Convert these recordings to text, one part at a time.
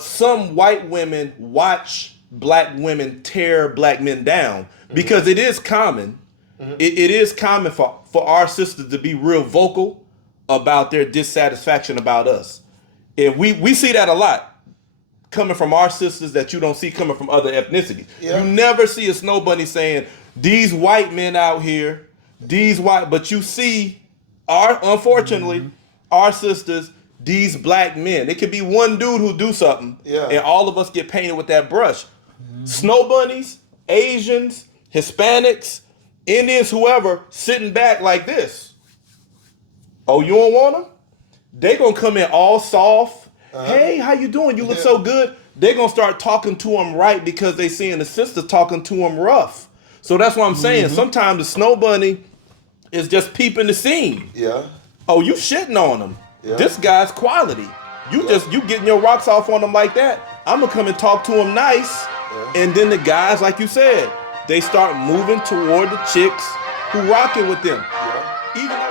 some white women watch black women tear black men down because it is common. It is common for our sisters to be real vocal about their dissatisfaction about us. And we see that a lot coming from our sisters that you don't see coming from other ethnicities. Yeah. You never see a Snow Bunny saying, these white men out here, but you see unfortunately, our sisters, these black men. It could be one dude who do something, and all of us get painted with that brush. Snow Bunnies, Asians, Hispanics, Indians, whoever, sitting back like this. Oh, you don't want them? They gonna come in all soft. Hey, how you doing? You look so good. They gonna start talking to them right because they seeing the sister talking to them rough. So that's what I'm saying. Sometimes the Snow Bunny is just peeping the scene. Yeah. Oh, you shitting on him. Yeah. This guy's quality. You getting your rocks off on him like that. I'm gonna come and talk to him nice. Yeah. And then the guys, like you said, they start moving toward the chicks who rocking with them. Yeah. Even though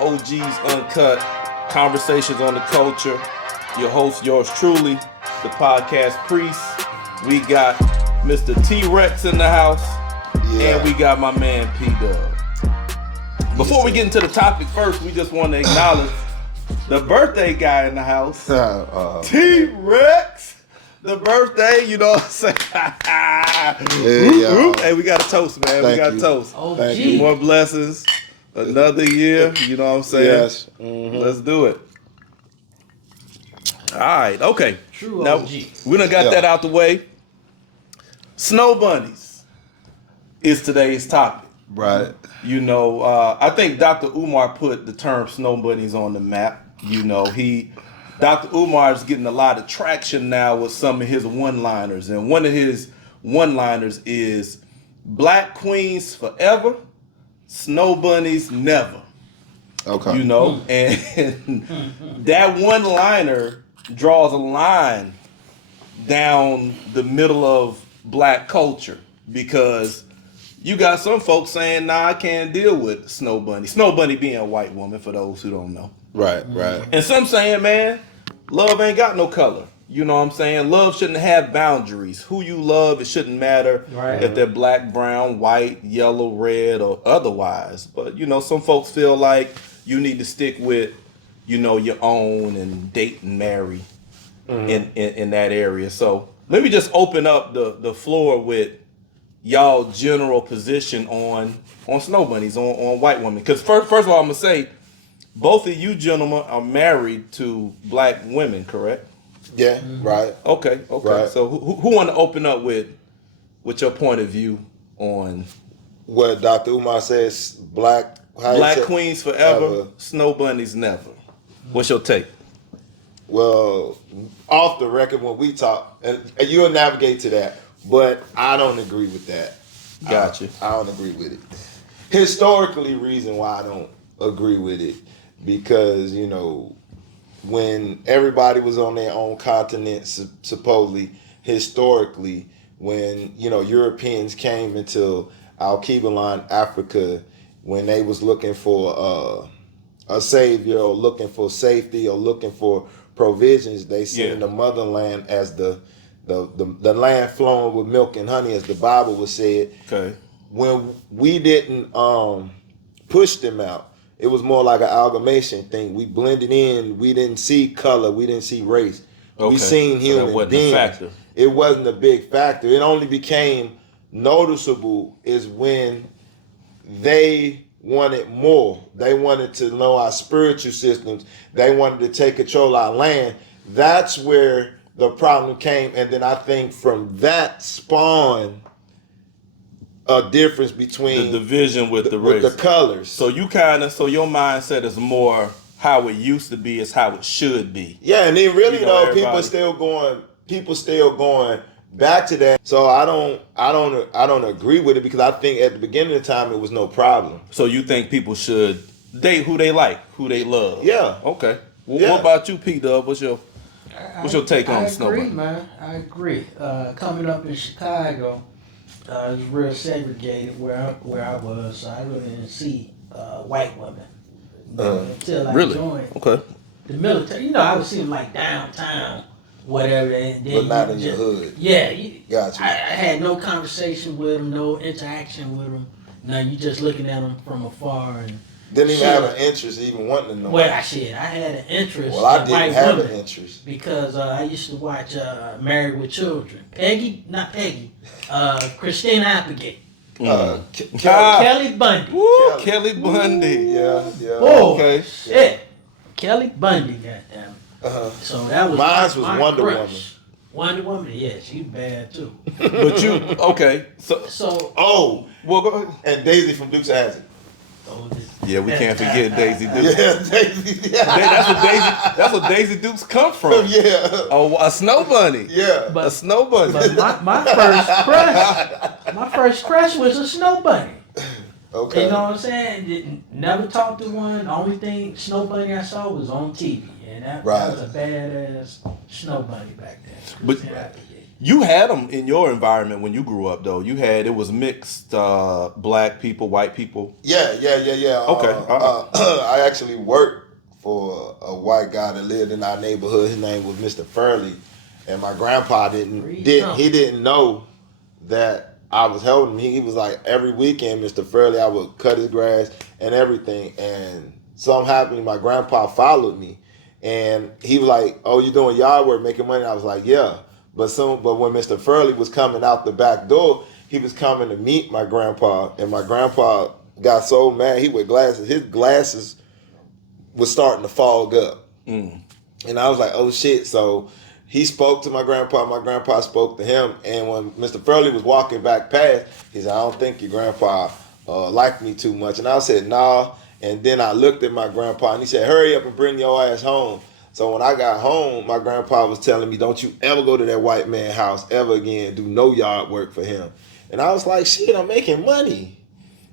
OGs Conversations on the Culture. Your host, yours truly, the podcast priest. We got Mr. T-Rex in the house, and we got my man P-Dub. Before we get into the topic first, we just want to acknowledge the birthday guy in the house, T-Rex. The birthday, you know what I'm saying? Hey, we got a toast, man. We got a toast. Thank you. More blessings. Another year, you know what I'm saying? Yes. Let's do it. All right, okay. True now, OG. We done got that out the way. Snow Bunnies is today's topic. Right. You know, I think Dr. Umar put the term Snow Bunnies on the map. You know, Dr. Umar is getting a lot of traction now with some of his one-liners. And one of his one-liners is, Black Queens forever, Snow Bunnies never. Okay. You know, and that one-liner draws a line down the middle of black culture because you got some folks saying, nah, I can't deal with Snow Bunny. Snow Bunny being a white woman, for those who don't know. Right. And some saying, man, love ain't got no color. You know what I'm saying? Love shouldn't have boundaries. Who you love, it shouldn't matter if they're black, brown, white, yellow, red, or otherwise. But, you know, some folks feel like you need to stick with, you know, your own and date and marry in that area. So let me just open up the floor with y'all general position on Snow Bunnies, on white women. Because first of all, I'm going to say, both of you gentlemen are married to black women, correct? Yeah, right. Okay. Right. So who want to open up with your point of view on what Dr. Umar says? Black queens forever, Snow Bunnies never. What's your take? Well, off the record when we talk, and you'll navigate to that, but I don't agree with that. Gotcha. I don't agree with it. Historically, reason why I don't agree with it, because, you know, when everybody was on their own continent, supposedly, historically, when, you know, Europeans came into Al-Kebalan, Africa, when they was looking for a savior or looking for safety or looking for provisions, they seen the motherland as the land flowing with milk and honey, as the Bible was said. Okay. When we didn't push them out, it was more like an amalgamation thing. We blended in. We didn't see color. We didn't see race. Okay. We seen human beings. It wasn't a big factor. It only became noticeable is when they wanted more. They wanted to know our spiritual systems. They wanted to take control of our land. That's where the problem came. And then I think from that spawned a difference between the division with the race, with the colors. So your mindset is more how it used to be is how it should be. Yeah, and then really people still going back to that. So I don't agree with it because I think at the beginning of the time it was no problem. So you think people should date who they like, who they love? Yeah. Okay. Well, what about you, P-Dub? What's your take on Snow Bunny? Man. I agree. Coming up in Chicago, it was real segregated where I was. So I really didn't see white women until I joined the military. I would see them like downtown, whatever. And then but not in your hood. Yeah. Gotcha. I had no conversation with them, no interaction with them. No, you just looking at them from afar and didn't even have an interest even wanting to know. Well, I had an interest. Well, I didn't have an interest because I used to watch Married with Children. Christina Applegate. Kelly Bundy. Woo, Kelly Bundy. Yeah. Oh, okay. Shit. Kelly Bundy, goddamn. So that was mine was Wonder crush. Woman. Wonder Woman, yeah, she's bad too. But you well, go ahead. And Daisy from Dukes of Hazzard. Yeah, we can't forget Daisy Dukes. Yeah, Daisy. Yeah. That's what Daisy Dukes come from. Yeah. Oh, a Snow Bunny. Yeah. A Snow Bunny. But my first crush was a Snow Bunny. Okay. You know what I'm saying? Never talked to one. The only thing Snow Bunny I saw was on TV. And that was a badass Snow Bunny back then. But you had them in your environment when you grew up, though. It was mixed black people, white people. Yeah. Okay. I actually worked for a white guy that lived in our neighborhood. His name was Mr. Furley, and my grandpa didn't know that I was helping him. He was like every weekend, Mr. Furley, I would cut his grass and everything. And something happened. My grandpa followed me, and he was like, "Oh, you doing yard work, making money?" I was like, "Yeah." But when Mr. Furley was coming out the back door, he was coming to meet my grandpa, and my grandpa got so mad he with glasses. His glasses was starting to fog up, and I was like, "Oh shit!" So he spoke to my grandpa spoke to him, and when Mr. Furley was walking back past, he said, "I don't think your grandpa liked me too much," and I said, "Nah." And then I looked at my grandpa, and he said, "Hurry up and bring your ass home." So when I got home, my grandpa was telling me, "Don't you ever go to that white man's house ever again. Do no yard work for him." And I was like, "Shit, I'm making money."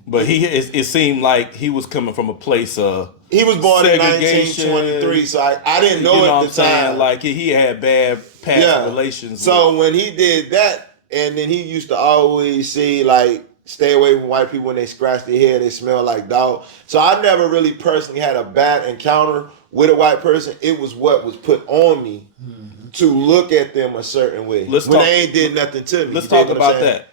But it seemed like he was coming from a place of he was born in 1923, so I didn't know at the time. Like he had bad past relations. So when he did that, and then he used to always say like, stay away from white people when they scratch their head, they smell like dog. So I never really personally had a bad encounter with a white person. It was what was put on me to look at them a certain way they ain't did nothing to me. Let's talk about that.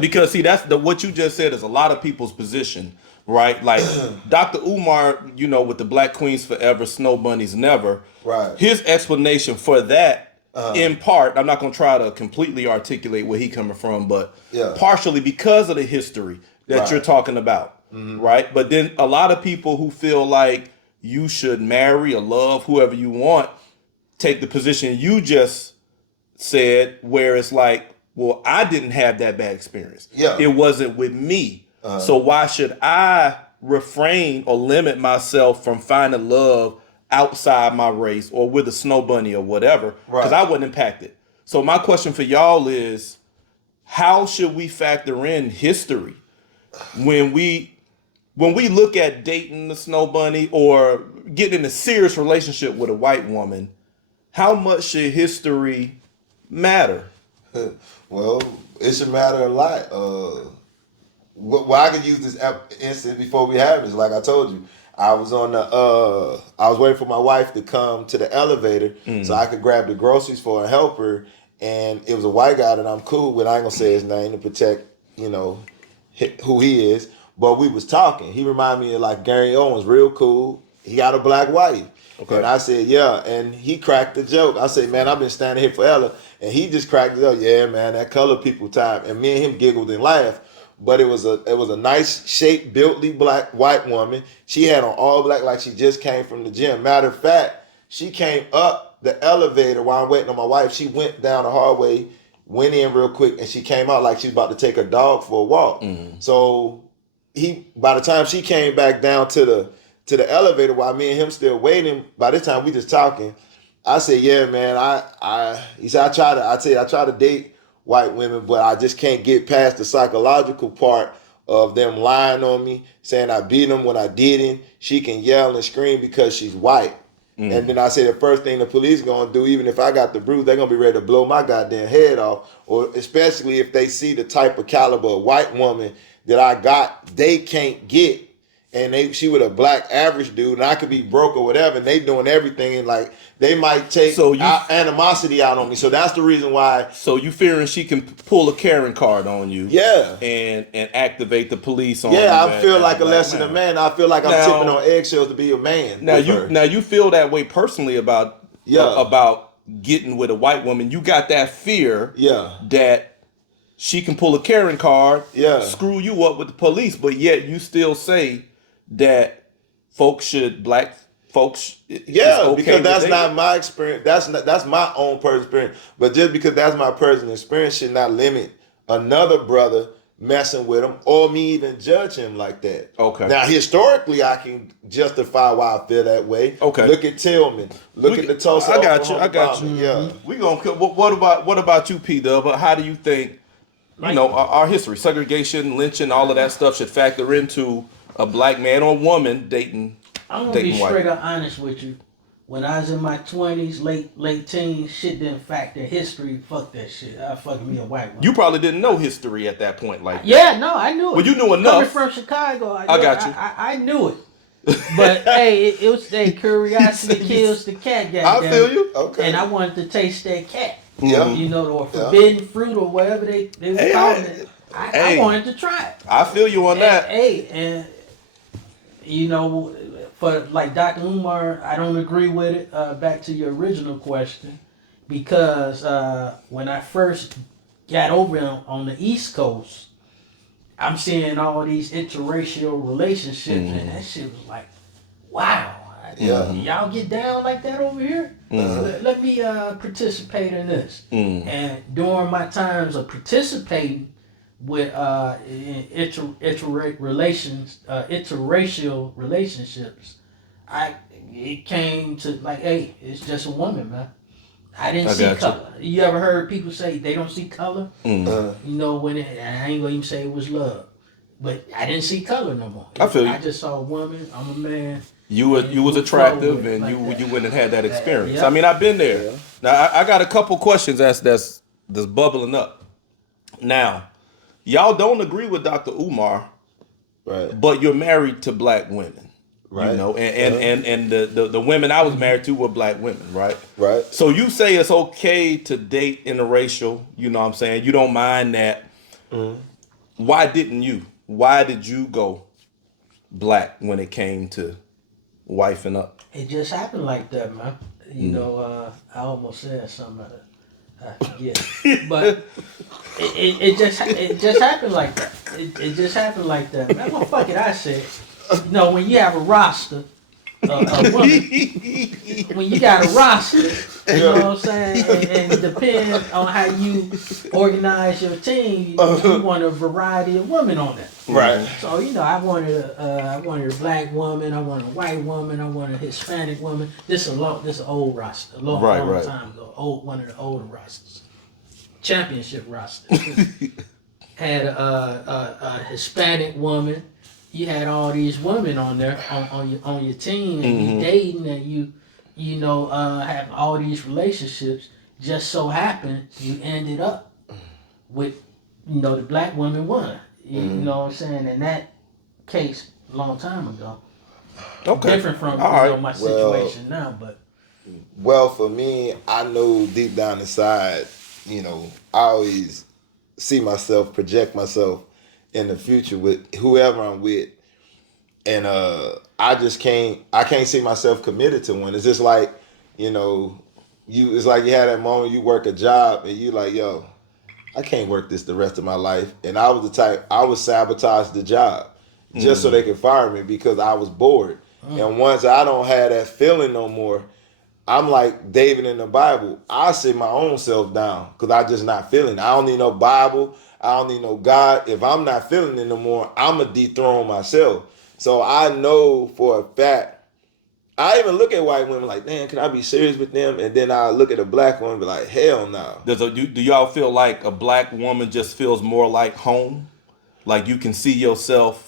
Because see, that's what you just said is a lot of people's position, right? Like Dr. Umar, with the Black Queens Forever, Snow Bunnies Never. Right. His explanation for that, in part, I'm not going to try to completely articulate where he coming from, but partially because of the history that you're talking about, right? But then a lot of people who feel like you should marry or love whoever you want take the position you just said, where it's like, well, I didn't have that bad experience. Yeah. It wasn't with me. So why should I refrain or limit myself from finding love outside my race or with a Snow Bunny or whatever? Because I wasn't impacted. So my question for y'all is, how should we factor in history when we look at dating the Snow Bunny or getting in a serious relationship with a white woman? How much should history matter? Well, it should matter a lot. Well, I could use this instance before we have this. Like I told you, I was I was waiting for my wife to come to the elevator so I could grab the groceries for her and help her. And it was a white guy that I'm cool with. I ain't gonna say his name to protect, who he is. But we was talking. He reminded me of like Gary Owens, real cool. He got a black wife. Okay. And I said, yeah. And he cracked the joke. I said, man, I've been standing here forever. And he just cracked it up. Yeah, man, that color people time. And me and him giggled and laughed. but it was a nice shaped, builtly white woman. She had on all black like she just came from the gym. Matter of fact, she came up the elevator while I'm waiting on my wife. She went down the hallway, went in real quick, and she came out like she was about to take her dog for a walk. So by the time she came back down to the elevator while me and him still waiting, by this time we just talking. I said, yeah, man, he said, I try to date white women, but I just can't get past the psychological part of them lying on me, saying I beat them when I didn't. She can yell and scream because she's white. And then I said, the first thing the police gonna do, even if I got the bruise, they're gonna be ready to blow my goddamn head off. Or especially if they see the type of caliber of white woman that I got, they can't get. And she with a black average dude, and I could be broke or whatever, and they doing everything, and like they might take animosity out on me. So that's the reason why. So you fearing she can pull a Karen card on you? Yeah. And activate the police on you? Yeah, I feel like a less than a man. I feel like I'm tipping on eggshells to be a man. Now you feel that way personally about getting with a white woman. You got that fear. That she can pull a Karen card. Screw you up with the police, but yet you still say that black folks because that's not my experience. That's my own personal experience. But just because that's my personal experience should not limit another brother messing with him or me even judge him like that. Okay. Now historically I can justify why I feel that way. Okay. Look at Tillman. Look at the Tulsa. I got you. Yeah. We gonna. What about you, P Dub? How do you think our history, segregation, lynching, all of that stuff should factor into a black man or woman dating? I'm gonna be straight up honest with you. When I was in my 20s, late teens, shit didn't factor. History, fuck that shit. I fucked me a white one. You probably didn't know history at that point, like no, I knew it. Well, you knew enough. Coming from Chicago, I got you. I knew it. But hey, it was curiosity kills the cat. I feel you. Okay. And I wanted to taste that cat. Yeah. Or forbidden fruit or whatever they were calling it. I wanted to try it. I feel you on that. And for like Dr. Umar, I don't agree with it. Back to your original question, because when I first got over on the East Coast, I'm seeing all these interracial relationships, and that shit was like, wow. Y'all get down like that over here? Let me participate in this. And during my times of participating with interracial relationships, it came to like, hey, it's just a woman, man. I didn't see color. You ever heard people say they don't see color? When I ain't gonna even say it was love, but I didn't see color no more. I feel you. I just saw a woman. I'm a man. You was attractive, and like you went and had that experience. I mean, I've been there. Yeah. Now I got a couple questions that's bubbling up. Now, y'all don't agree with Dr. Umar, right? But you're married to black women, right? And the women I was married to were black women, right? Right. So you say it's okay to date interracial. You know what I'm saying? You don't mind that. Why didn't you? Why did you go black when it came to wifing up? It just happened like that, man. I almost said something. I forget, but it just happened like that. It just happened like that. Man, well, fuck it. I said, when you have a roster of women, when you got a roster, you know what I'm saying, and it depends on how you organize your team. You want a variety of women on that. Right. So I wanted a black woman, I wanted a white woman, I wanted a Hispanic woman. This is an old roster, a long time ago. One of the older rosters, championship roster. Had a Hispanic woman. You had all these women on there on your team, and you dating, and you have all these relationships. Just so happened you ended up with the black woman won. You know what I'm saying? In that case, a long time ago. Okay. Different from my situation now, but. Well, for me, I know deep down inside, I always see myself, project myself in the future with whoever I'm with, and I can't see myself committed to one. It's just like, it's like you had that moment you work a job and you like, yo, I can't work this the rest of my life. And I was the type, I would sabotage the job just so they could fire me because I was bored. And once I don't have that feeling no more, I'm like David in the Bible. I sit my own self down because I just not feeling. I don't need no Bible. I don't need no God. If I'm not feeling it no more, I'm going to dethrone myself. So I know for a fact, I even look at white women like, damn, can I be serious with them? And then I look at a black woman and be like, hell no. Do y'all feel like a black woman just feels more like home? Like you can see yourself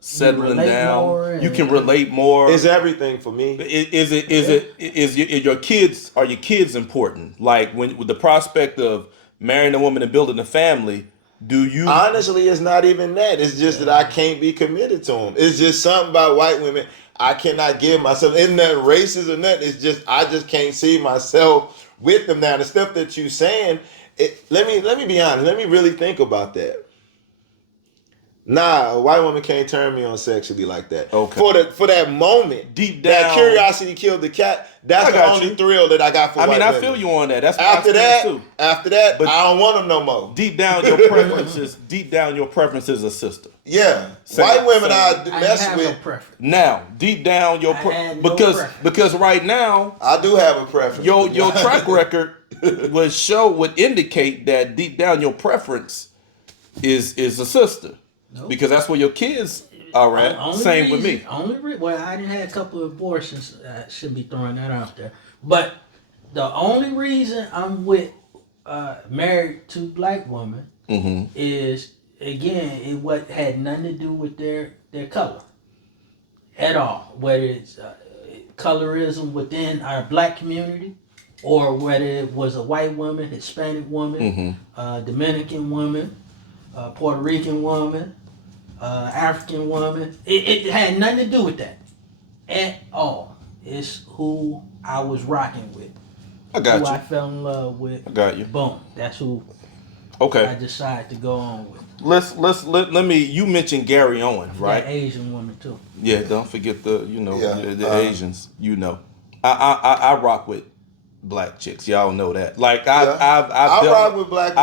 settling down. You can relate more. It's everything for me. Is your kids, are your kids important? Like when with the prospect of marrying a woman and building a family, do you? Honestly, it's not even that. It's just that I can't be committed to them. It's just something about white women. I cannot give myself, isn't that racist or nothing? It's just, I just can't see myself with them now. The stuff that you saying, let me be honest. Let me really think about that. Nah, a white woman can't turn me on sexually like that. Okay. For that moment, deep down, that curiosity killed the cat. That's the only thrill that I got for white women. I feel you on that. That's after that, but I don't want them no more. Deep down, your preferences. Deep down, your preference is a sister. Yeah, white women I mess with. No preference. Now, deep down, your because right now I do have a preference. Your track record would indicate that deep down your preference is a sister. Nope. Because that's where your kids are at. Same with me. Well, I didn't have a couple of abortions. I shouldn't be throwing that out there. But the only reason I'm with married to black women is, again, it had nothing to do with their color at all. Whether it's colorism within our black community, or whether it was a white woman, Hispanic woman, Dominican woman, Puerto Rican woman, African woman. It had nothing to do with that at all. It's who I was rocking with. I got you. Who I fell in love with. I got you. Boom. That's who. Okay. I decided to go on with. Let me. You mentioned Gary Owens, right? That Asian woman too. Yeah. Don't forget the Asians. I rock with black chicks. Y'all know that. Like I rock with black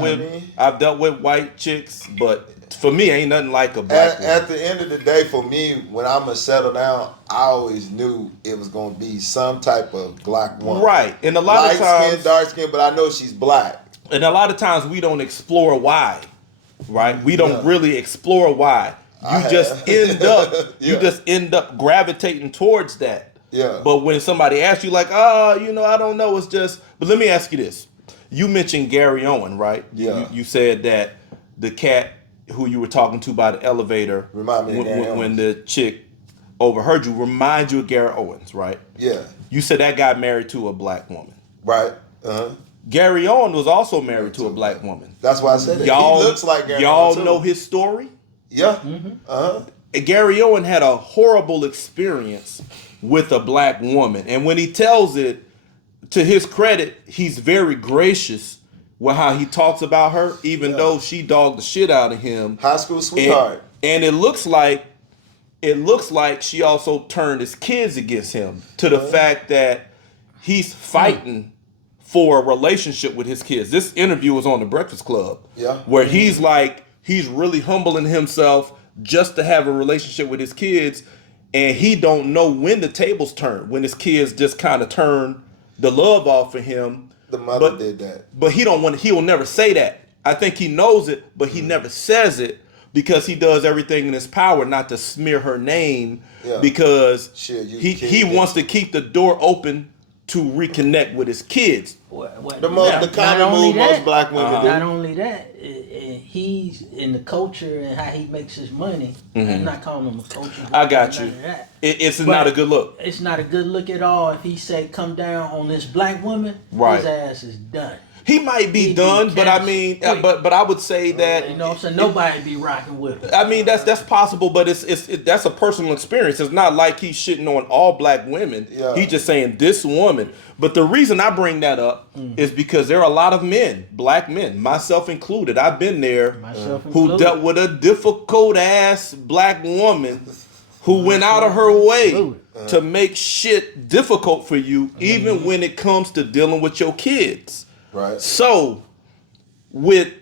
women. I've dealt with white chicks, but for me, ain't nothing like a black woman. At the end of the day, for me, when I'm gonna settle down, I always knew it was gonna be some type of black woman. Right, and a lot of times, light skin, dark skin, but I know she's black. And a lot of times we don't explore why. Right, we don't really explore why. You just end up gravitating towards that. Yeah. But when somebody asks you, like, I don't know, it's just. But let me ask you this: you mentioned Gary Owen, right? Yeah. You said that the cat who you were talking to by the elevator, when the chick overheard you, remind you of Gary Owens, right? Yeah. You said that guy married to a black woman. Right. Gary Owen was also married to a black woman. That's why I said it. He looks like Gary Y'all Owen know his story? Yeah. Gary Owen had a horrible experience with a black woman. And when he tells it, to his credit, he's very gracious with how he talks about her, even though she dogged the shit out of him. High school sweetheart. And it looks like she also turned his kids against him, to the fact that he's fighting for a relationship with his kids. This interview was on the Breakfast Club, where he's really humbling himself just to have a relationship with his kids, and he don't know when the tables turn, when his kids just kind of turn the love off of him. The mother did that. But he will never say that. I think he knows it, but he never says it because he does everything in his power not to smear her name, because he wants to keep the door open to reconnect with his kids. The common move most black women do. Not only that, he's in the culture and how he makes his money. I'm not calling him a culture. I got you. It's not a good look. It's not a good look at all. If he say come down on this black woman, his ass is done. He might be done, but I mean, but I would say that so nobody be rocking with him. I mean, that's possible, but that's a personal experience. It's not like he's shitting on all black women. Yeah. He's just saying this woman. But the reason I bring that up is because there are a lot of men, black men, myself included. I've been there, who dealt with a difficult ass black woman who went out of her way to make shit difficult for you, even when it comes to dealing with your kids. Right. So, with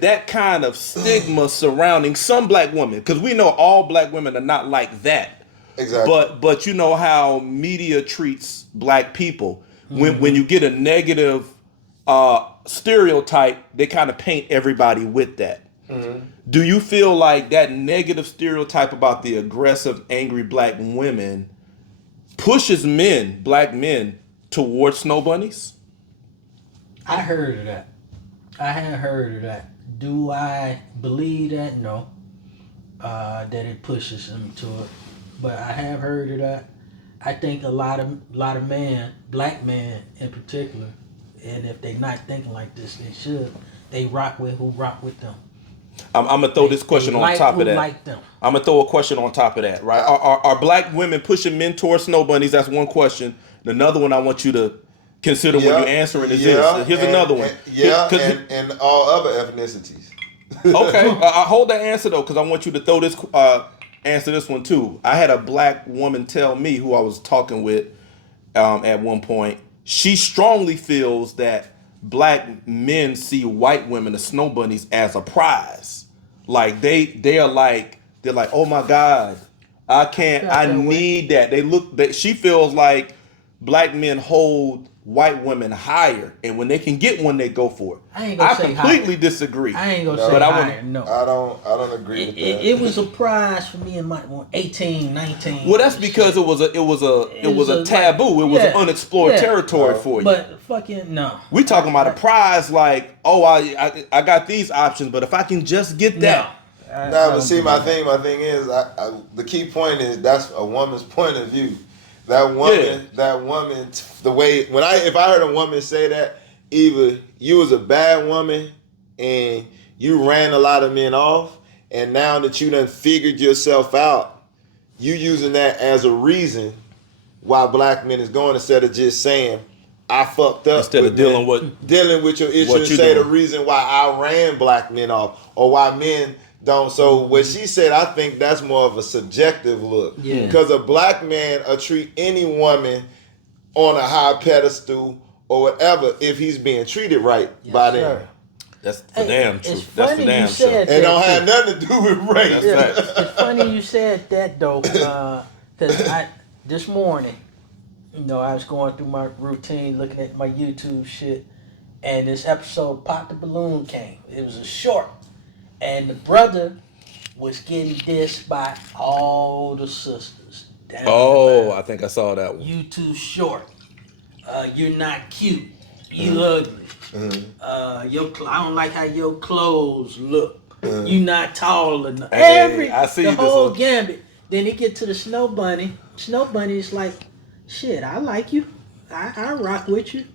that kind of stigma surrounding some black women, because we know all black women are not like that. Exactly. But you know how media treats black people. When you get a negative stereotype, they kind of paint everybody with that. Do you feel like that negative stereotype about the aggressive, angry black women pushes black men towards Snow Bunnies? I heard of that. I hadn't heard of that. Do I believe that? No. That it pushes them to it. But I have heard of that. I think a lot of black men in particular, and if they're not thinking like this, they should. They rock with who rock with them. I'm gonna throw this question on top of that. Like them. I'm gonna throw a question on top of that, right? Are black women pushing men towards Snow Bunnies? That's one question. Another one I want you to consider when you're answering is this. Here's another one. And all other ethnicities. Okay, I hold that answer though, because I want you to throw this answer this one too. I had a black woman tell me, who I was talking with at one point. She strongly feels that black men see white women, the Snow Bunnies, as a prize. Like they're like, oh my God, I need that. She feels like black men hold white women higher, and when they can get one, they go for it. I completely disagree. I ain't gonna say higher. No, I don't agree with that. It was a prize for me in my 18, 19. Well, that's because it was a taboo. It was an unexplored territory for you. But fucking no. We talking about a prize like, oh, I got these options, but if I can just get that. But see, my thing is, the key point is that's a woman's point of view. That woman, the way if I heard a woman say that, either you was a bad woman and you ran a lot of men off, and now that you done figured yourself out, you using that as a reason why black men is going, instead of just saying, I fucked up. Instead of dealing with your issue and say the reason why I ran black men off, or why men don't. So what she said, I think that's more of a subjective look. Yeah. Because a black man will treat any woman on a high pedestal or whatever if he's being treated right by them. That's for damn true. That's for damn sure. It don't have nothing to do with race. It's funny you said that though, because this morning, I was going through my routine, looking at my YouTube shit, and this episode Pop the Balloon came. It was a short. And the brother was getting dissed by all the sisters. I think I saw that one. You too short. You're not cute. You ugly. I don't like how your clothes look. You not tall enough. I see the whole gambit. Then it get to the Snow Bunny. Snow Bunny's like, shit, I like you. I rock with you.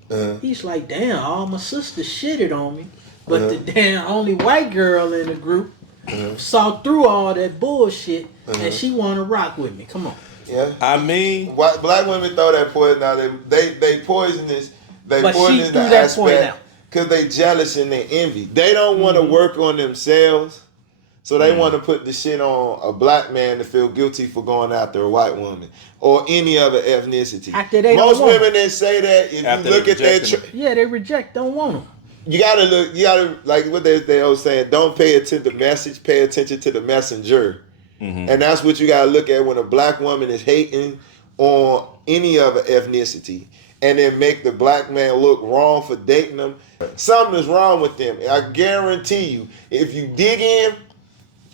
He's like, damn, all my sisters shitted on me. But the damn only white girl in the group saw through all that bullshit, and she want to rock with me. Come on. Yeah. I mean, black women throw that poison out. They poisonous. They poisonous the aspect because they jealous and they envy. They don't want to work on themselves, so they want to put the shit on a black man to feel guilty for going after a white woman or any other ethnicity. Most women that say that, if you look at their they reject, don't want them. You gotta like what they always saying, don't pay attention to the message, pay attention to the messenger. And that's what you gotta look at when a black woman is hating on any other ethnicity and then make the black man look wrong for dating them. Something is wrong with them. I guarantee you, if you dig in,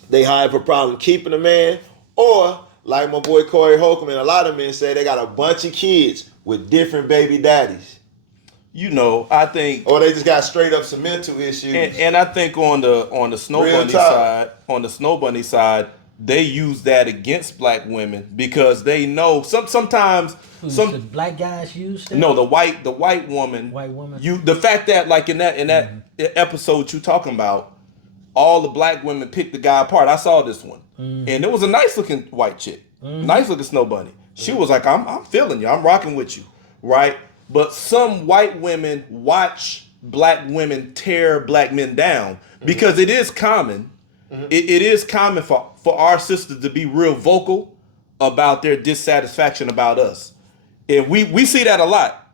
they have a problem keeping a man, or like my boy Corey Holcomb and a lot of men say, they got a bunch of kids with different baby daddies. I think, or they just got straight up some mental issues. And I think on the Snow Bunny side, they use that against black women because they know sometimes the black guys use that. No, the white woman. The fact that like in that episode you talking about, all the black women picked the guy apart. I saw this one, and it was a nice looking white chick, nice looking Snow Bunny. She was like, I'm feeling you, I'm rocking with you, right? But some white women watch black women tear black men down because it is common. It is common for our sisters to be real vocal about their dissatisfaction about us. And we see that a lot.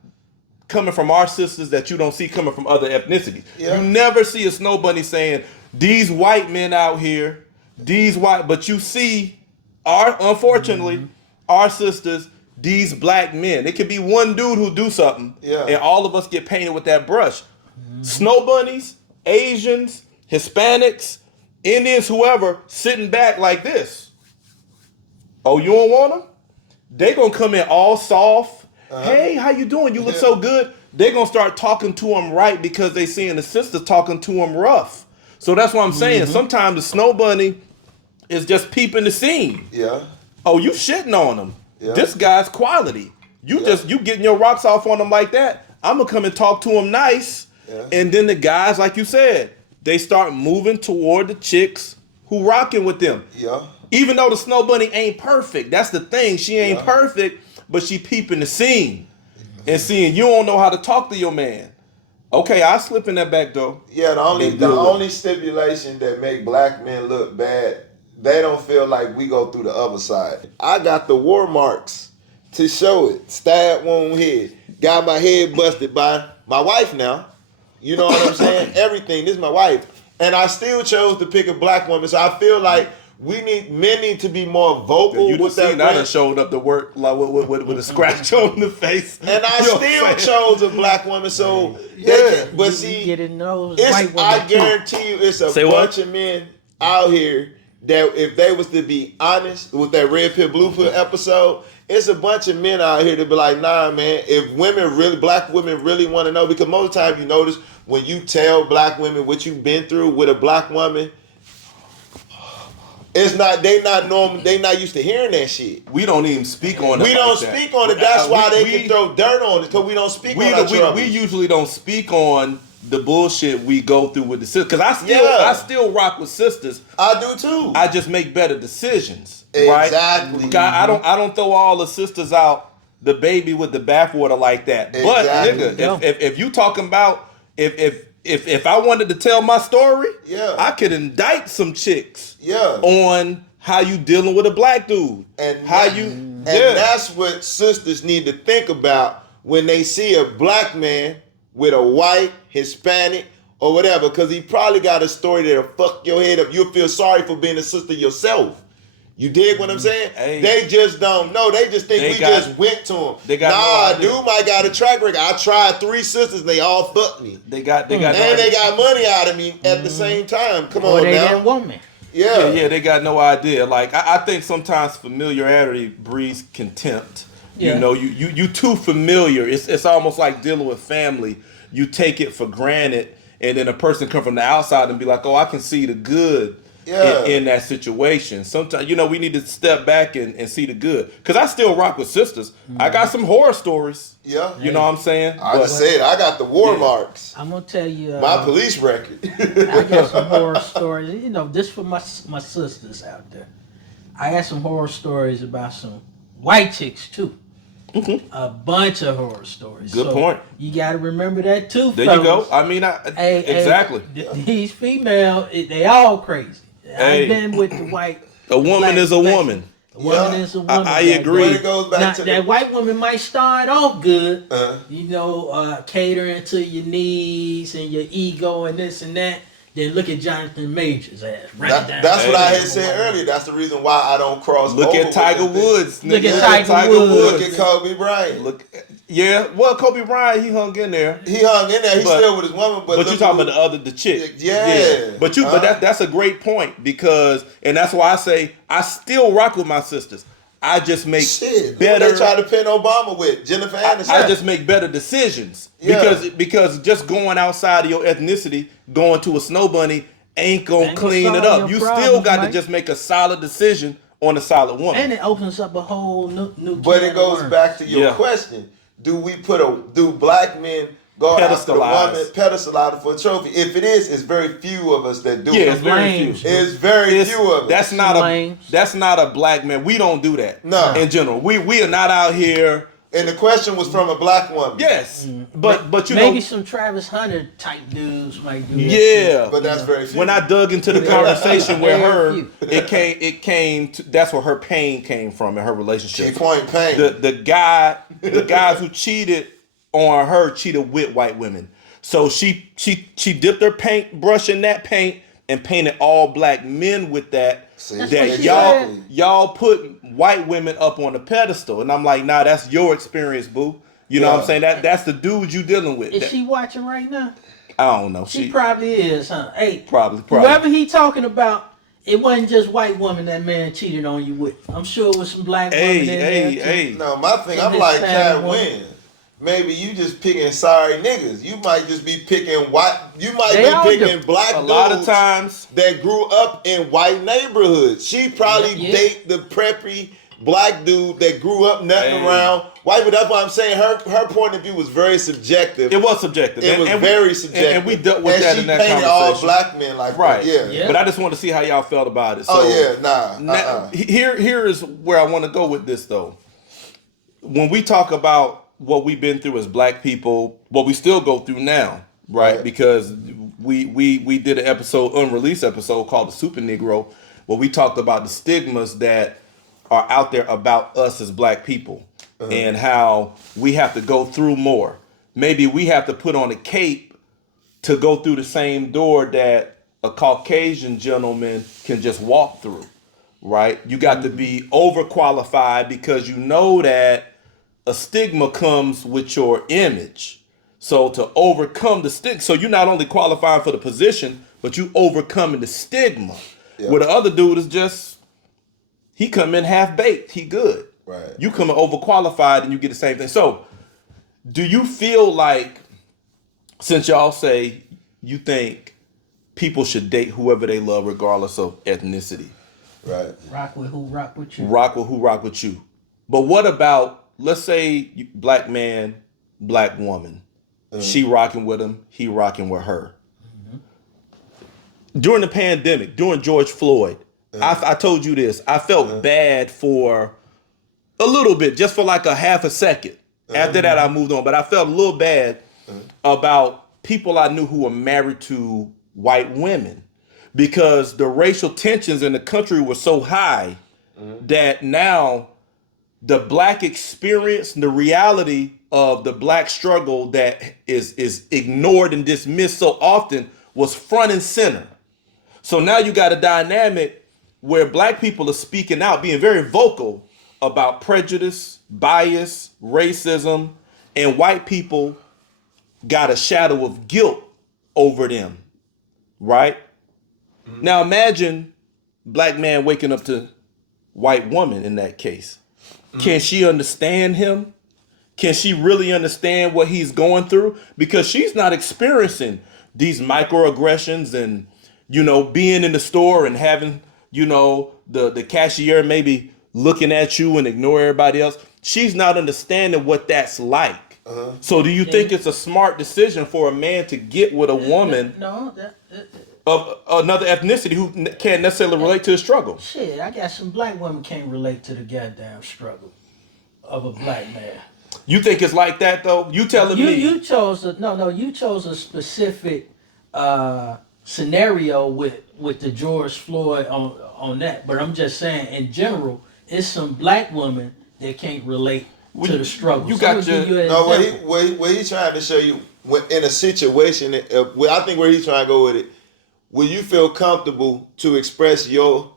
coming from our sisters that you don't see coming from other ethnicities. Yeah. You never see a Snow Bunny saying, these white men out here, but you see unfortunately, our sisters, these black men. It could be one dude who do something, and all of us get painted with that brush. Snow Bunnies, Asians, Hispanics, Indians, whoever, sitting back like this. Oh, you don't want them? They gonna come in all soft. Hey, how you doing? You look so good. They gonna start talking to them right because they seeing the sisters talking to them rough. So that's what I'm saying. Sometimes the Snow Bunny is just peeping the scene. Yeah. Oh, you shitting on them. Yeah. This guy's quality. You getting your rocks off on them like that. I'm gonna come and talk to him nice. Yeah. And then the guys, like you said, they start moving toward the chicks who rocking with them. Yeah. Even though the Snow Bunny ain't perfect. That's the thing. She ain't perfect, but she peeping the scene. And seeing you don't know how to talk to your man. Okay, I slip in that back door. Yeah, the only stipulation that make black men look bad, they don't feel like we go through the other side. I got the war marks to show it. Stab wound head. Got my head busted by my wife now. You know what I'm saying? Everything. This is my wife. And I still chose to pick a black woman. So I feel like men need to be more vocal with that. I done showed up to work like with a scratch on the face. And I still chose a black woman. So but see, I guarantee you it's a bunch of men out here that if they was to be honest with that Red Pill Blue Pill episode, it's a bunch of men out here that be like, nah, man, if black women really want to know, because most of the time you notice when you tell black women what you've been through with a black woman, they not used to hearing that shit. We don't even speak on it. We don't speak on it. That's why they can throw dirt on it, because we don't speak on our troubles. We usually don't speak on the bullshit we go through with the sisters. Because I still rock with sisters. I do too. I just make better decisions. Exactly. Right? I don't throw all the sisters out the baby with the bathwater like that. Exactly. But nigga, if you talking about if I wanted to tell my story, I could indict some chicks on how you dealing with a black dude. And that's what sisters need to think about when they see a black man with a white, Hispanic, or whatever, because he probably got a story that'll fuck your head up. You'll feel sorry for being a sister yourself. You dig what I'm saying? Hey. They just don't know. They just think just went to him. Dude might got a track record. I tried 3 sisters and they all fucked me. They got money out of me at the same time. Come on now. They didn't want me. Yeah, they got no idea. Like I think sometimes familiarity breeds contempt. Yeah. You know, you too familiar. It's almost like dealing with family. You take it for granted, and then a person come from the outside and be like, "Oh, I can see the good in that situation." Sometimes, we need to step back and see the good. Because I still rock with sisters. I got some horror stories. Yeah, you know what I'm saying. I got the war marks. I'm gonna tell you my police record. I got some horror stories. This for my sisters out there. I got some horror stories about some white chicks too. Mm-hmm. A bunch of horror stories. Good point. You got to remember that too. There you go. I mean, exactly. These females, they all crazy. I've been with the white. A woman is a woman. A woman is a woman. I agree. It goes back to that white woman might start off good, catering to your needs and your ego and this and that. Then look at Jonathan Major's ass. That's what I had said earlier. That's the reason why I don't cross over. Look at Tiger Woods. Look at Tiger Woods. Look at Kobe Bryant. Kobe Bryant, he hung in there. He's still with his woman. But you talking about the chick. Yeah. But that's a great point because, and that's why I say I still rock with my sisters. I just make better. Who they try to pin Obama with? Jennifer Aniston. I just make better decisions because just going outside of your ethnicity, going to a Snow Bunny ain't gonna clean it up. You still got to just make a solid decision on a solid woman. And it opens up a whole new. But it goes back to your question: do black men go after the woman, pedestalize her for a trophy? If it is, it's very few of us that do it. It's very few. It's very few of us. That's not a black man. We don't do that. No. In general, we are not out here. And the question was from a black woman. Yes, but maybe some Travis Hunter type dudes might do that. Yeah, but that's very few. When I dug into the conversation with her, it came to, that's where her pain came from in her relationship. She point pain. The guys who cheated on her cheated with white women. So she dipped her paintbrush in that paint and painted all black men with that. That y'all put white women up on a pedestal, and I'm like, nah, that's your experience, boo. You know what I'm saying? That's the dude you dealing with. Is she watching right now? I don't know. She probably is, huh? Hey, probably. Whoever he talking about, it wasn't just white woman that man cheated on you with. I'm sure it was some black women in there too. No, my thing, I'm like Cat Wynn. Maybe you just picking sorry niggas. You might just be picking white. You might be picking black dudes. A lot of times that grew up in white neighborhoods. She probably date the preppy black dude that grew up nothing around white. But that's why I'm saying her point of view was very subjective. It was subjective. It was very subjective. And we dealt with that in that conversation. And she painted all black men like right. that. Yeah. But I just want to see how y'all felt about it. So Here is where I want to go with this though. When we talk about what we've been through as black people, what we still go through now, right? Because we did an episode, unreleased episode called The Super Negro, where we talked about the stigmas that are out there about us as black people and how we have to go through more. Maybe we have to put on a cape to go through the same door that a Caucasian gentleman can just walk through, right? You got to be overqualified because you know that a stigma comes with your image. So to overcome the stigma, so you're not only qualifying for the position, but you overcoming the stigma. Yeah. Where the other dude is just, he come in half baked, he good. Right. You come in overqualified and you get the same thing. So do you feel like, since y'all say you think people should date whoever they love regardless of ethnicity? Right. Rock with who rock with you. Rock with who rock with you. But what about, let's say black man, black woman. She rocking with him, he rocking with her. During the pandemic, during George Floyd, I told you this. I felt bad for a little bit, just for like a half a second. After that, I moved on. But I felt a little bad about people I knew who were married to white women because the racial tensions in the country were so high that now the black experience, the reality of the black struggle that is ignored and dismissed so often was front and center. So now you got a dynamic where black people are speaking out, being very vocal about prejudice, bias, racism, and white people got a shadow of guilt over them, right? Now imagine black man waking up to white woman in that case. Can she understand him? Can she really understand what he's going through? Because she's not experiencing these microaggressions and, you know, being in the store and having, you know, the cashier maybe looking at you and ignore everybody else. She's not understanding what that's like. So do you think it's a smart decision for a man to get with a woman of another ethnicity who can't necessarily relate to the struggle? Shit, I got some black women can't relate to the goddamn struggle of a black man. You think it's like that though? You telling me? You chose you chose a specific scenario with the George Floyd on that. But I'm just saying in general, it's some black women that can't relate to the struggle. You got what he's trying to show you in a situation. I think where he's trying to go with it. Will you feel comfortable to express your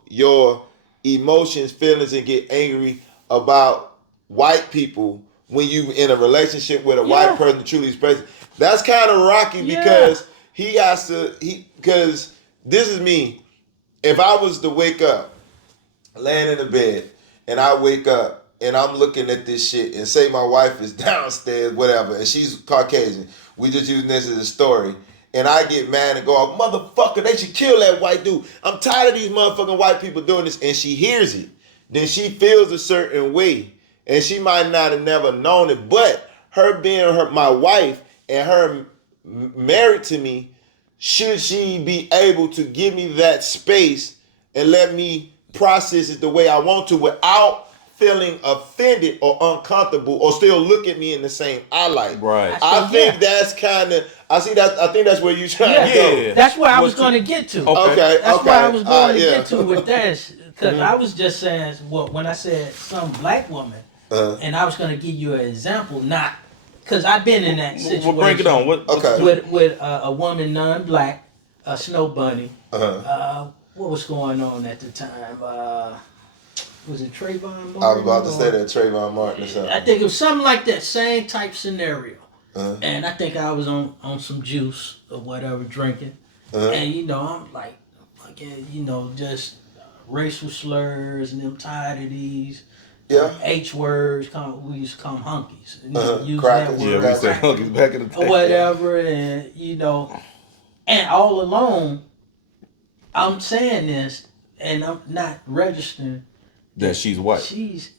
emotions, feelings, and get angry about white people when you in a relationship with a white person truly expressing? That's kind of rocky because he has to. Because this is me. If I was to wake up, laying in the bed, and I wake up and I'm looking at this shit, and say my wife is downstairs, whatever, and she's Caucasian. We just using this as a story. And I get mad and go off, motherfucker, they should kill that white dude. I'm tired of these motherfucking white people doing this. And she hears it. Then she feels a certain way. And she might not have never known it. But her being my wife and her married to me, should she be able to give me that space and let me process it the way I want to without feeling offended or uncomfortable or still look at me in the same eye light? Right. I think that's kind of... I think that's where you're trying to go. That's where I was going to get to. Okay. That's where I was going to get to with that. Because I was just saying, when I said some black woman, and I was going to give you an example, not because I've been in that situation. We'll break it on. With a woman non-black, a Snow Bunny. What was going on at the time? Was it Trayvon Martin? I was about to say that Trayvon Martin or something. I think it was something like that, same type scenario. And I think I was on some juice or whatever, drinking. And, you know, I'm like, fucking, you know, just racial slurs and I'm tired of these. H words, we used to call them hunkies. You know, use Crackers. that word. Yeah, we said hunkies back in the day. Or whatever, and, you know, and all along, I'm saying this, and I'm not registering that she's white. She's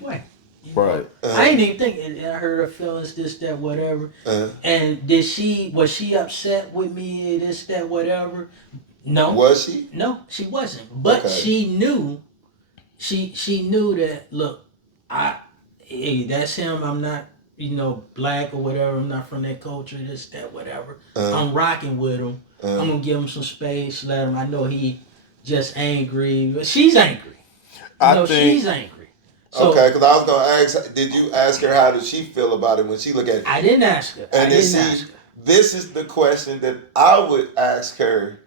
white. Right. I ain't even thinking. I heard her feelings, this, that, whatever. And was she upset with me, this, that, whatever? No. Was she? No, she wasn't. But she knew. She knew that. Look, hey, that's him. I'm not, you know, black or whatever. I'm not from that culture. This, that, whatever. I'm rocking with him. I'm gonna give him some space. Let him. I know he just angry, but she's angry. She's angry. So, okay, because I was gonna ask, did you ask her how did she feel about it when she looked at it? I didn't ask her. And this is the question that I would ask her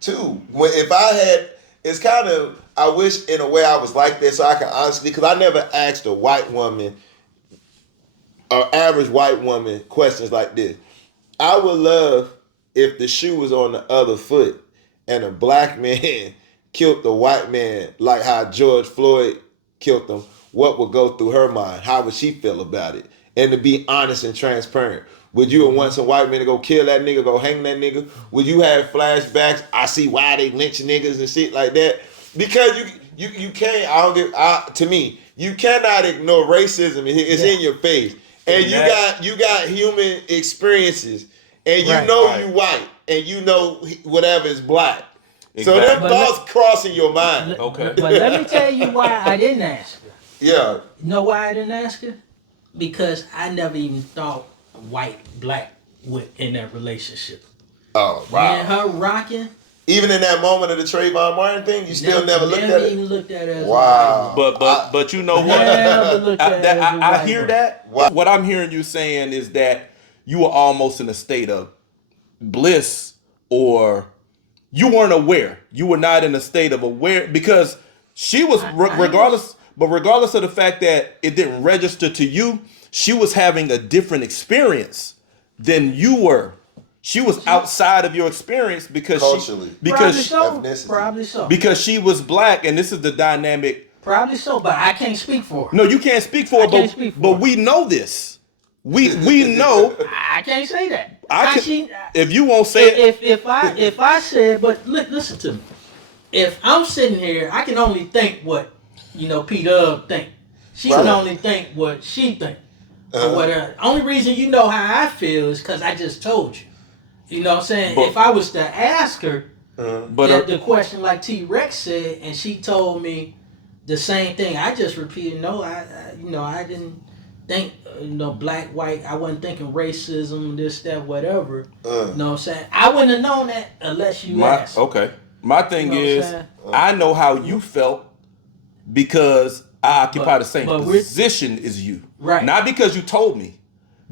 too. If I had, it's kind of, I wish in a way I was like this so I can honestly, because I never asked a white woman, or average white woman, questions like this. I would love if the shoe was on the other foot and a black man killed the white man like how George Floyd killed them, what would go through her mind? How would she feel about it? And to be honest and transparent. Would you want some white men to go kill that nigga, go hang that nigga? Would you have flashbacks? I see why they lynch niggas and shit like that. Because you can't, to me, you cannot ignore racism. It's in your face. And you got human experiences. And you you white. And you know whatever is black. Exactly. So them thoughts crossing your mind. Okay. But let me tell you why I didn't ask her. Yeah. You know why I didn't ask her? Because I never even thought white, black in that relationship. Oh, wow. And her rocking. Even in that moment of the Trayvon Martin thing, you still never looked at it? Never even looked at it as wow. But you know what? I hear that. Wow. What I'm hearing you saying is that you were almost in a state of bliss, or you weren't aware. You were not in a state of aware, because she was, regardless of the fact that it didn't register to you, she was having a different experience than you were. She was outside of your experience because probably so. Because she was black, and this is the dynamic. Probably so, but I can't speak for her. No, you can't speak for her, but we know this. We know. I can't say that. If you won't say it. If I said, but listen to me. If I'm sitting here, I can only think what, P-Dub think. She can only think what she think. Or whatever. Only reason you know how I feel is because I just told you. You know what I'm saying? If I was to ask her the question like T-Rex said, and she told me the same thing, I just repeated, no, I didn't think, black, white, I wasn't thinking racism, this, that, whatever. You know what I'm saying? I wouldn't have known that unless you asked. Okay. My thing is, I know how you felt because I occupy the same position as you. Right. Not because you told me,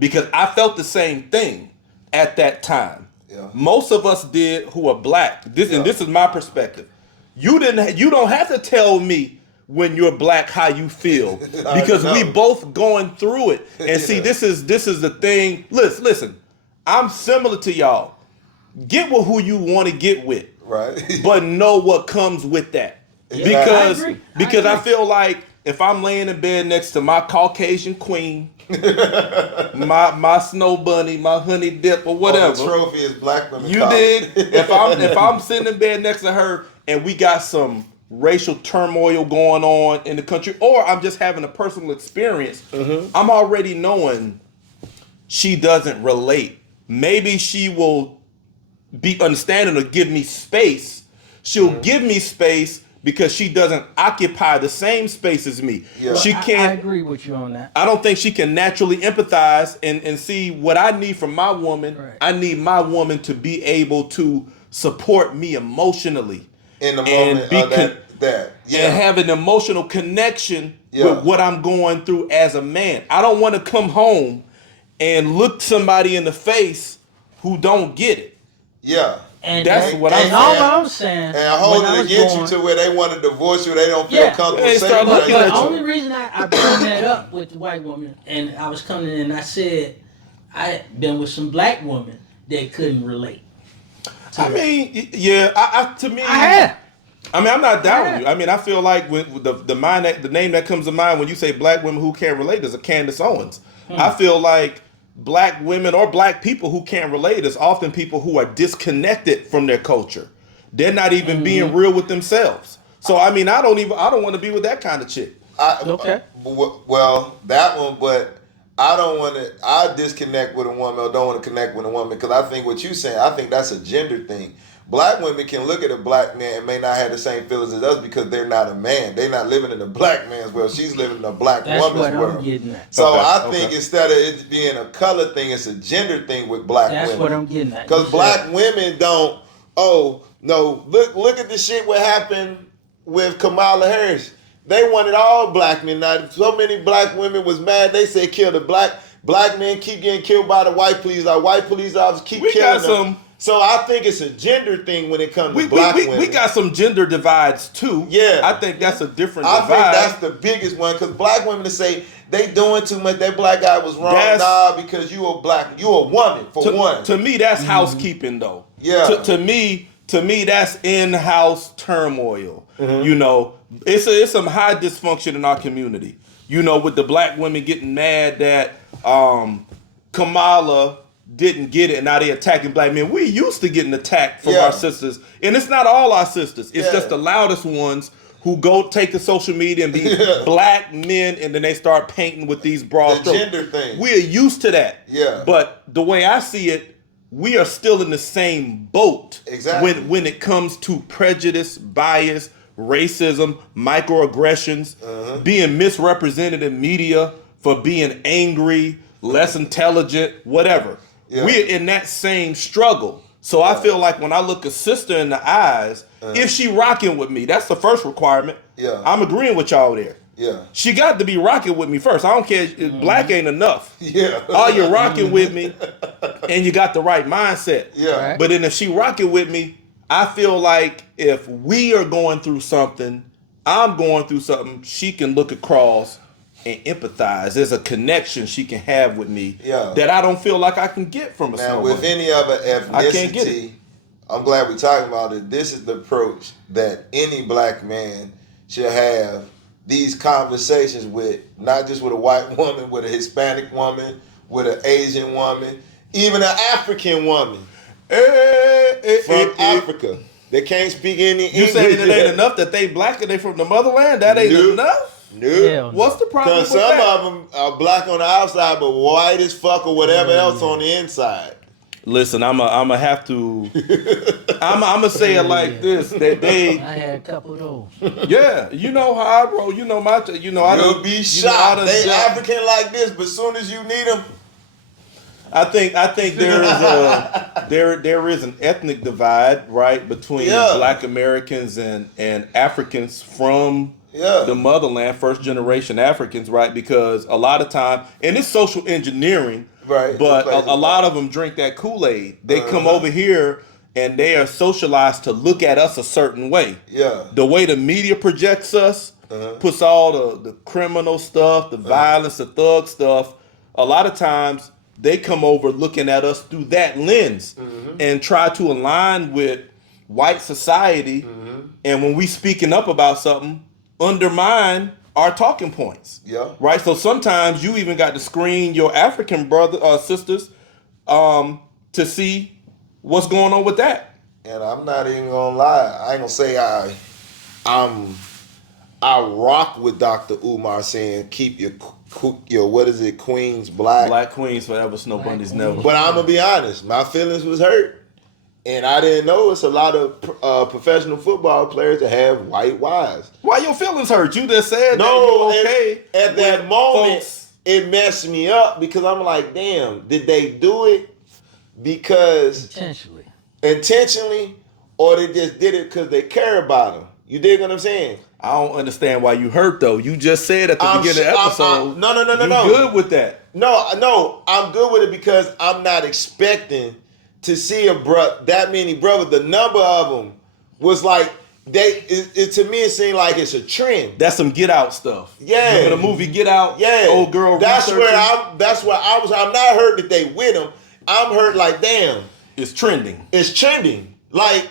because I felt the same thing at that time. Yeah. Most of us did who are black. And this is my perspective. You don't have to tell me when you're black how you feel, because we both going through it. And see, this is the thing. Listen, I'm similar to y'all. Get with who you want to get with. Right. But know what comes with that. Yeah, Because I feel like if I'm laying in bed next to my Caucasian queen, my Snow Bunny, my Honey Dip, or whatever. The trophy is black women. You dig? If I'm sitting in bed next to her and we got some racial turmoil going on in the country, or I'm just having a personal experience, I'm already knowing she doesn't relate. Maybe she will be understanding or give me space. She'll give me space because she doesn't occupy the same space as me. Yeah. She can't. I agree with you on that. I don't think she can naturally empathize and see what I need from my woman. Right. I need my woman to be able to support me emotionally. In the moment of that. Yeah. And have an emotional connection with what I'm going through as a man. I don't want to come home and look somebody in the face who don't get it. Yeah. And that's what I'm saying. And hold it against you to where they want to divorce you, they don't feel comfortable saying But that. the only reason I brought that up with the white woman, and I was coming in and I said, I been with some black women that couldn't relate. I mean, yeah, to me, I have. I mean, I'm not doubting you. I mean, I feel like when the name that comes to mind when you say black women who can't relate is a Candace Owens. I feel like black women or black people who can't relate is often people who are disconnected from their culture. They're not even being real with themselves. So I mean, I don't want to be with that kind of chick. Well, that one, but I don't want to. I disconnect with a woman or don't want to connect with a woman because I think what you're saying, I think that's a gender thing. Black women can look at a black man and may not have the same feelings as us because they're not a man. They're not living in a black man's world. She's living in a black woman's world. I'm getting at. So I think instead of it being a color thing, it's a gender thing with black women. That's what I'm getting at. Because black women don't. Oh no! Look at the shit what happened with Kamala Harris. They wanted all black men. Now, so many black women was mad. They said kill the black men keep getting killed by the white police. Our white police officers keep killing them. So I think it's a gender thing when it comes to black women. We got some gender divides too. Yeah. I think that's a different divide. I think that's the biggest one because black women to say they doing too much. That black guy was wrong. Because you a woman for one. To me, that's housekeeping though. Yeah. To me, that's in-house turmoil. You know, it's some high dysfunction in our community. You know, with the black women getting mad that Kamala didn't get it and now they attacking black men. We used to getting attacked from our sisters. And it's not all our sisters. It's just the loudest ones who go take to social media and be black men and then they start painting with these broad strokes. Gender thing. We are used to that. Yeah. But the way I see it, we are still in the same boat when it comes to prejudice, bias, racism, microaggressions, being misrepresented in media for being angry, less intelligent, whatever. Yeah. We're in that same struggle. So I feel like when I look a sister in the eyes, if she rocking with me, that's the first requirement. Yeah. I'm agreeing with y'all there. Yeah. She got to be rocking with me first. I don't care if black ain't enough. Yeah. All you're rocking with me and you got the right mindset. Yeah. Right. But then if she rocking with me, I feel like if we are going through something, I'm going through something, she can look across and empathize. There's a connection she can have with me that I don't feel like I can get from a Snow Bunny. With any other ethnicity, I can't get it. I'm glad we're talking about it. This is the approach that any black man should have these conversations with, not just with a white woman, with a Hispanic woman, with an Asian woman, even an African woman from Africa. They can't speak any English. You saying it ain't enough that they black and they from the motherland? That ain't enough? No. What's the problem with that? Because some of them are black on the outside, but white as fuck or whatever else on the inside. Listen, I'm have to. I'm say it like this: that they. I had a couple of those. Yeah, you know how I roll. You know my. You know I. You'll be shocked. They African like this, but as soon as you need them. I think there is an ethnic divide, right, between Black Americans and Africans from the motherland, first generation Africans, right? Because a lot of time, and it's social engineering, right? But a lot of them drink that Kool-Aid. They come over here and they are socialized to look at us a certain way. Yeah. The way the media projects us, puts all the criminal stuff, the violence, the thug stuff. A lot of times they come over looking at us through that lens and try to align with white society. And when we speaking up about something, undermine our talking points. Yeah. Right. So sometimes you even got to screen your African brother or sisters to see what's going on with that. And I'm not even gonna lie. I ain't gonna say I rock with Dr. Umar saying keep your what is it, queens black. Black queens forever, Snow Bunnies never. But I'm gonna be honest, my feelings was hurt. And I didn't know it's a lot of professional football players that have white wives. Why your feelings hurt? You just said no, that you okay. At that moment, it messed me up because I'm like, damn, did they do it because intentionally, or they just did it because they care about them? You dig what I'm saying? I don't understand why you hurt though. You just said at the beginning of the episode. No. You good with that? No, I'm good with it because I'm not expecting to see that many brothers. The number of them was like to me it seemed like it's a trend. That's some Get Out stuff. Yeah, remember the movie Get Out? Yeah, old girl. That's where I was. I'm not hurt that they with him. I'm hurt like damn. It's trending. It's trending. Like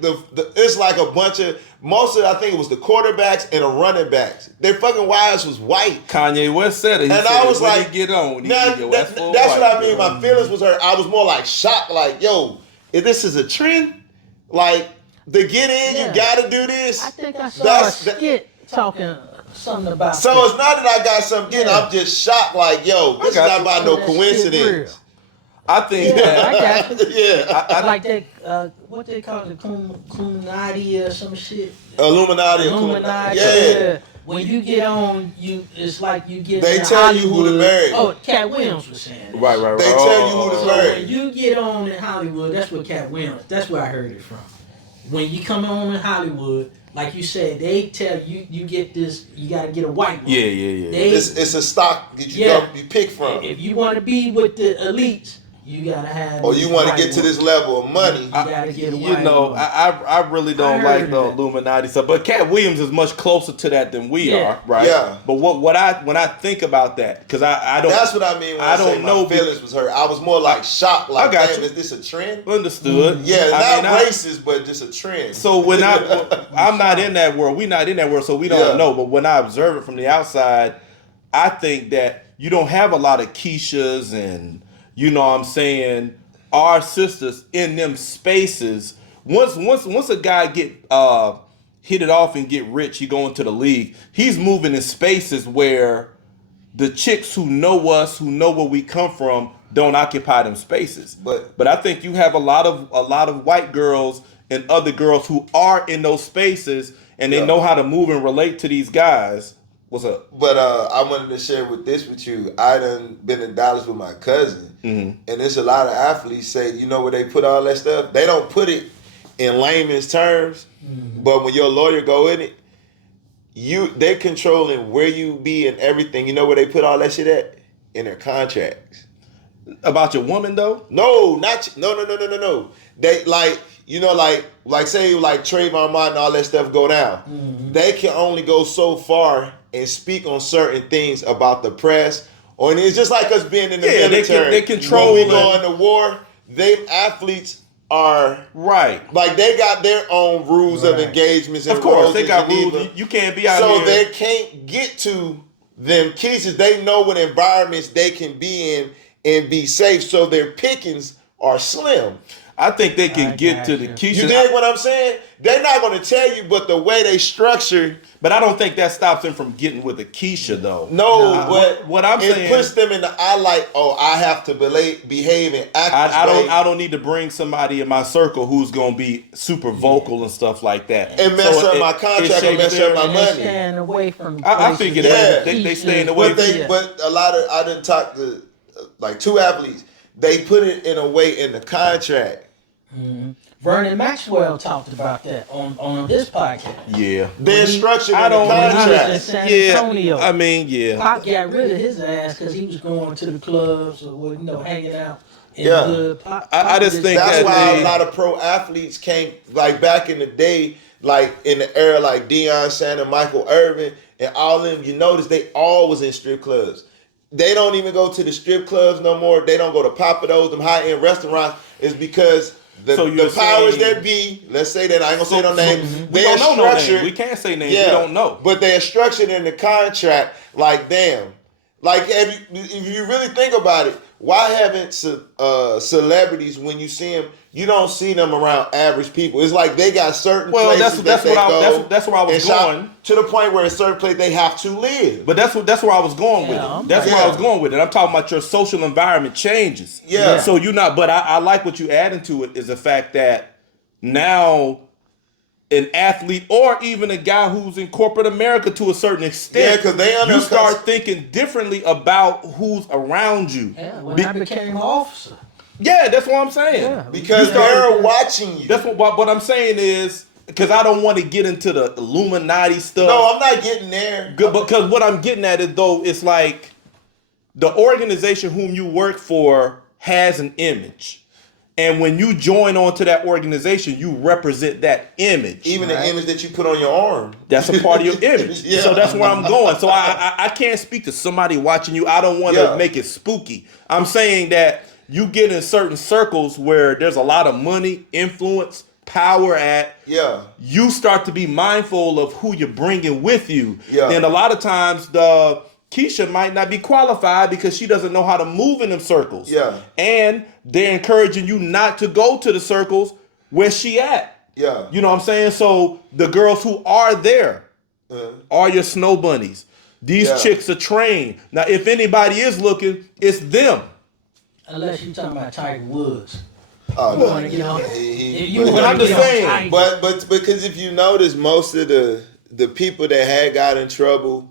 the it's like a bunch of most of I think it was the quarterbacks and the running backs. Their fucking wives was white. Kanye West said it. I was like, get on. That's what I mean. My feelings was hurt. I was more like shocked. Like, yo, if this is a trend, like to get in, you gotta do this. I think I saw a skit talking something about. So it's not that I got something. I'm just shocked. Like, yo, this is not about no coincidence. I think that. I got it. I like that, what they call it, Illuminati or some shit. Illuminati. Yeah. When you get on, it's like you get. They tell you who to marry. Oh, Cat Williams was saying that. Right. They tell you who to marry. When you get on in Hollywood, that's what Cat Williams. That's where I heard it from. When you come on in Hollywood, like you said, they tell you get this. You got to get a white one. Yeah. It's a stock that you pick from. If you want to be with the elites. You gotta have. Or you want to get to this level of money. You gotta get a You know, I really don't like the Illuminati stuff. But Cat Williams is much closer to that than we are, right? Yeah. But when I think about that, because I don't. That's what I mean when I say my feelings was hurt. I was more like shocked. Like, damn, is this a trend? Understood. Yeah, not racist, but just a trend. So when I'm not in that world, we not in that world, so we don't know. But when I observe it from the outside, I think that you don't have a lot of Keishas and. You know what I'm saying? Our sisters in them spaces. Once a guy get hit it off and get rich, he go into the league. He's moving in spaces where the chicks who know us, who know where we come from, don't occupy them spaces. But I think you have a lot of white girls and other girls who are in those spaces and they know how to move and relate to these guys. What's up? But I wanted to share with you. I done been in Dallas with my cousin, and there's a lot of athletes say, you know where they put all that stuff? They don't put it in layman's terms, but when your lawyer go in it, they're controlling where you be and everything. You know where they put all that shit at? In their contracts. About your woman though? No. They like say like Trayvon Martin and all that stuff go down. They can only go so far and speak on certain things about the press, or it's just like us being in the military. They control. When we go into war, athletes are right. Like they got their own rules of engagements. And of course, they got rules. You can't be out here. So they can't get to them cases. They know what environments they can be in and be safe. So their pickings are slim. I think they can get to the Keisha. You dig what I'm saying? They're not going to tell you, but the way they structure. But I don't think that stops them from getting with the Keisha, though. No, but what I'm saying, it puts them in the I have to behave and act. I don't need to bring somebody in my circle who's going to be super vocal and stuff like that. And mess up my contract and mess up my money. Staying away from. I think they staying away. But a lot of I didn't talk to like two athletes. They put it in a way in the contract. Vernon Maxwell talked about that on this podcast. Yeah, they're structured in the contract. In San Antonio. I mean, Pop got rid of his ass because he was going to the clubs or hanging out. I just think that's why a lot of pro athletes came, like back in the day, like in the era like Deion Sanders, Michael Irvin, and all of them. You notice they all was in strip clubs. They don't even go to the strip clubs no more. They don't go to Papados, them high end restaurants. Is because the powers that be, let's say that I ain't gonna say no names. We don't know no names. We can't say names. We don't know. But they're structured in the contract. Like damn, like if you really think about it, why haven't celebrities when you see them, you don't see them around average people? It's like they got certain places that's where I was going. To the point where in certain place they have to live. But that's where I was going with it. That's where I was going with it. I'm talking about your social environment changes. Yeah. So you're not. But I like what you add into it is the fact that now an athlete or even a guy who's in corporate America to a certain extent, you start thinking differently about who's around you. Yeah, when I became an officer. Yeah, that's what I'm saying. Yeah, because they're watching you. That's what I'm saying is because I don't want to get into the Illuminati stuff. No, I'm not getting there. Good, because what I'm getting at is though, it's like the organization whom you work for has an image. And when you join onto that organization, you represent that image. Even the image that you put on your arm. That's a part of your image. Yeah. So that's where I'm going. So I can't speak to somebody watching you. I don't want to make it spooky. I'm saying that you get in certain circles where there's a lot of money, influence, power at. Yeah. You start to be mindful of who you're bringing with you. Yeah. And a lot of times the Keisha might not be qualified because she doesn't know how to move in them circles. Yeah. And they're encouraging you not to go to the circles where she at. Yeah. You know what I'm saying? So the girls who are there are your Snow Bunnies. These chicks are trained. Now, if anybody is looking, it's them. Unless you're talking about Tiger Woods. Oh, You no. want to get on? But I'm just saying. But because if you notice, most of the people that had got in trouble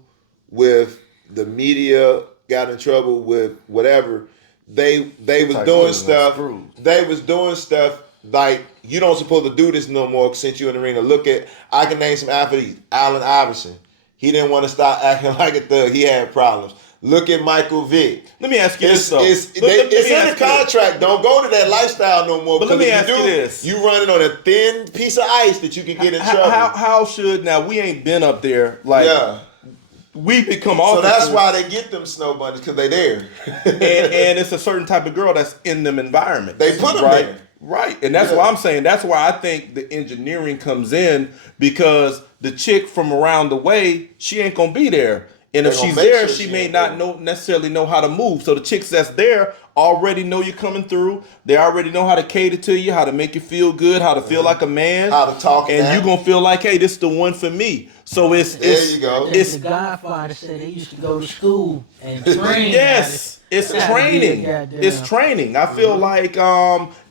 with the media, got in trouble with whatever, they was doing stuff. They was doing stuff like, you don't supposed to do this no more since you in the ring. Look at, I can name some athletes. Allen Iverson. He didn't want to stop acting like a thug. He had problems. Look at Michael Vick. Let me ask you this though. It's in the contract. Don't go to that lifestyle no more. But let me ask you this. You running on a thin piece of ice that you can get in trouble. How should, now we ain't been up there, like we become officers. So that's why they get them Snow Bunnies, because they there. and it's a certain type of girl that's in them environments. They put them right? there. Right. And that's why I'm saying, that's why I think the engineering comes in, because the chick from around the way, she ain't gonna be there. And if she's there, she may not necessarily know how to move. So the chicks that's there already know you're coming through. They already know how to cater to you, how to make you feel good, how to feel like a man, how to talk, and you're gonna feel like, hey, this is the one for me. So it's you go. It's the Godfather said they used to go to school and train. Yes, it's training. It's training. I feel like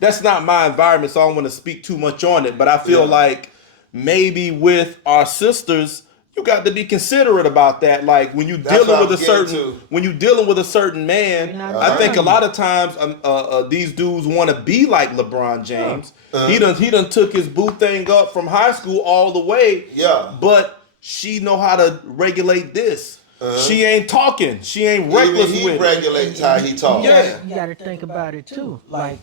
that's not my environment, so I don't want to speak too much on it. But I feel like maybe with our sisters, you got to be considerate about that. Like when you dealing with a certain man, I think a lot of times these dudes want to be like LeBron James. He done took his boo thing up from high school all the way. Yeah. But she know how to regulate this. She ain't talking. She ain't reckless with it. He regulates how he talks. Yeah. You got to think about it too. Like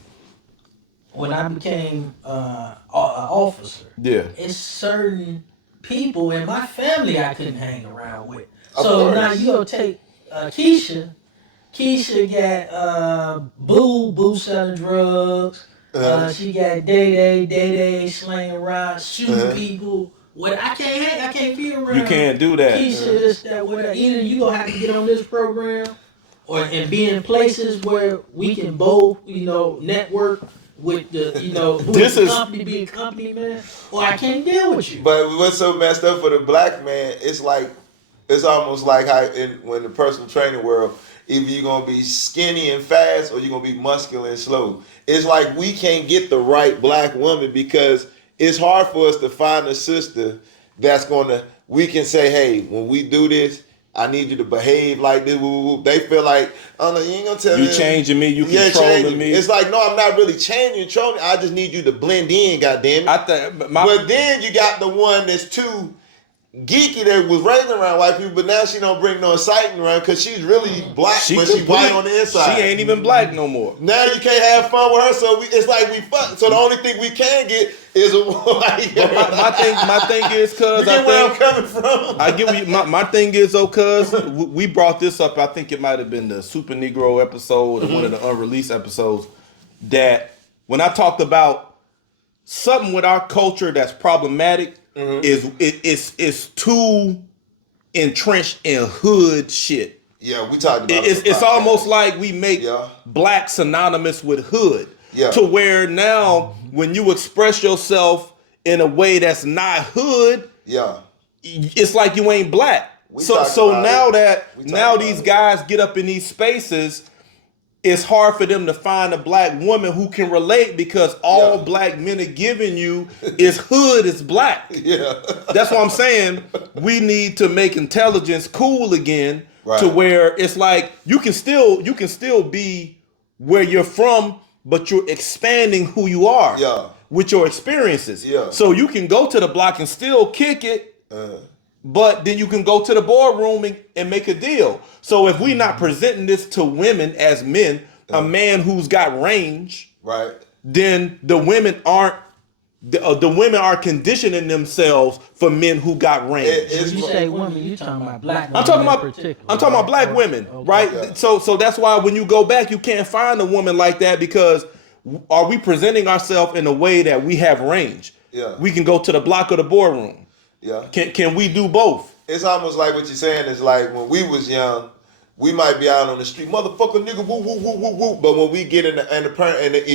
when I became an officer, it's certain people in my family I couldn't hang around with. So now you go take Keisha. Keisha got Boo selling drugs. She got Day slinging rocks, shooting people. What I can't be around. You can't do that. Keisha, this, that, whatever. Either you gonna have to get on this program, and be in places where we can both, network with the, company, be a company man, or I can't deal with you. But what's so messed up for the black man, it's almost like how when the personal training world, either you're gonna be skinny and fast or you're gonna be muscular and slow. It's like we can't get the right black woman because it's hard for us to find a sister that's we can say, hey, when we do this, I need you to behave like this. They feel like, oh no, you ain't gonna tell me. You changing me, you controlling me. It's like, no, I'm not really changing, controlling. I just need you to blend in, goddamn it. But then you got the one that's too geeky that was raised around white people, but now she don't bring no excitement around because she's really black, but she white on the inside. She ain't even black no more. Now you can't have fun with her, so it's like we fuck. So the only thing we can get is a white. My thing is, cuz I think where I'm coming from. I give you my thing is, cuz we brought this up. I think it might have been the Super Negro episode or one of the unreleased episodes. That when I talked about something with our culture that's problematic. It's too entrenched in hood shit. Yeah, we talked about it's almost like we make black synonymous with hood. To where now when you express yourself in a way that's not hood, it's like you ain't black. So now these guys get up in these spaces, it's hard for them to find a black woman who can relate because all black men are giving you is hood is black. That's what I'm saying. We need to make intelligence cool again to where it's like you can still be where you're from, but you're expanding who you are. with your experiences. Yeah. So you can go to the block and still kick it, but then you can go to the boardroom and make a deal. So if we're not presenting this to women as men, a man who's got range, right, then the women aren't. The women are conditioning themselves for men who got range. When you say women, you talking about black women. I'm talking about black women, right? Yeah. So that's why when you go back, you can't find a woman like that, because are we presenting ourselves in a way that we have range? Yeah. We can go to the block or the boardroom. Yeah. Can we do both? It's almost like what you're saying is like when we was young, we might be out on the street, motherfucker, nigga, woo, woo, woo, woo, woo. But when we get in at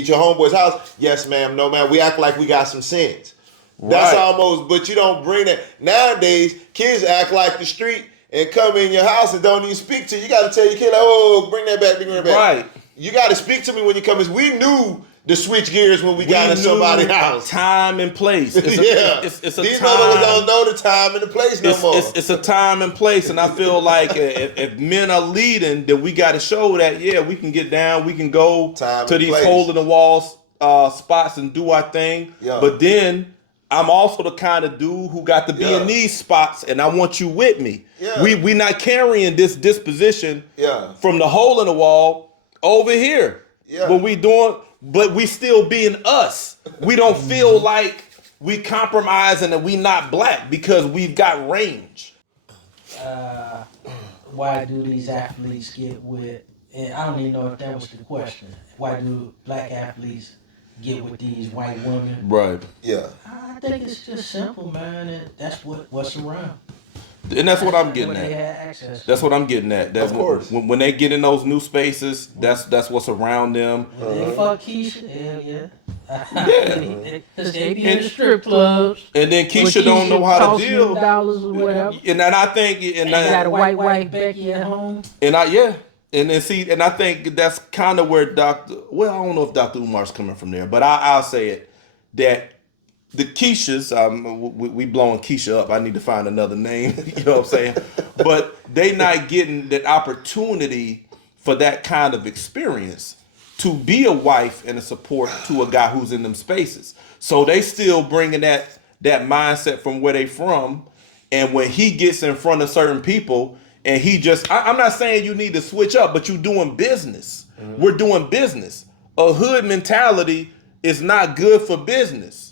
your homeboy's house, yes, ma'am, no, ma'am, we act like we got some sense. Right. That's almost, but you don't bring that. Nowadays, kids act like the street and come in your house and don't even speak to you. You got to tell your kid, like, oh, bring that back, bring that back. Right. You got to speak to me when you come. We knew to switch gears when we got in somebody's house. Time and place. It's a These time. motherfuckers don't know the time and the place no more. It's a time and place, and I feel like if men are leading, then we got to show that, yeah, we can get down, we can go to these hole in the walls spots and do our thing. Yeah. But then I'm also the kind of dude who got to be in these spots, and I want you with me. Yeah. We not carrying this disposition from the hole in the wall over here. Yeah. When we doing. But we still being us. We don't feel like we compromising and we not black because we've got range. Why do these athletes get with, and I don't even know if that was the question, why do black athletes get with these white women? Right. Yeah. I think it's just simple, man, and that's what's around. And that's what I'm getting at. That's what I'm getting at. That's of course. When they get in those new spaces, that's what's around them. They fuck Keisha, hell yeah. Because they be in the strip clubs. And then Keisha don't know how to deal. $dollars or whatever. And then I think, and I got a white wife Becky at home. And then see, and I think that's kind of where I don't know if Dr. Umar's coming from there, but I'll say it that. The Keishas, we blowing Keisha up. I need to find another name. You know what I'm saying? But they not getting that opportunity for that kind of experience to be a wife and a support to a guy who's in them spaces. So they still bringing that mindset from where they from. And when he gets in front of certain people and he just, I'm not saying you need to switch up, but you doing business. Mm-hmm. We're doing business. A hood mentality is not good for business.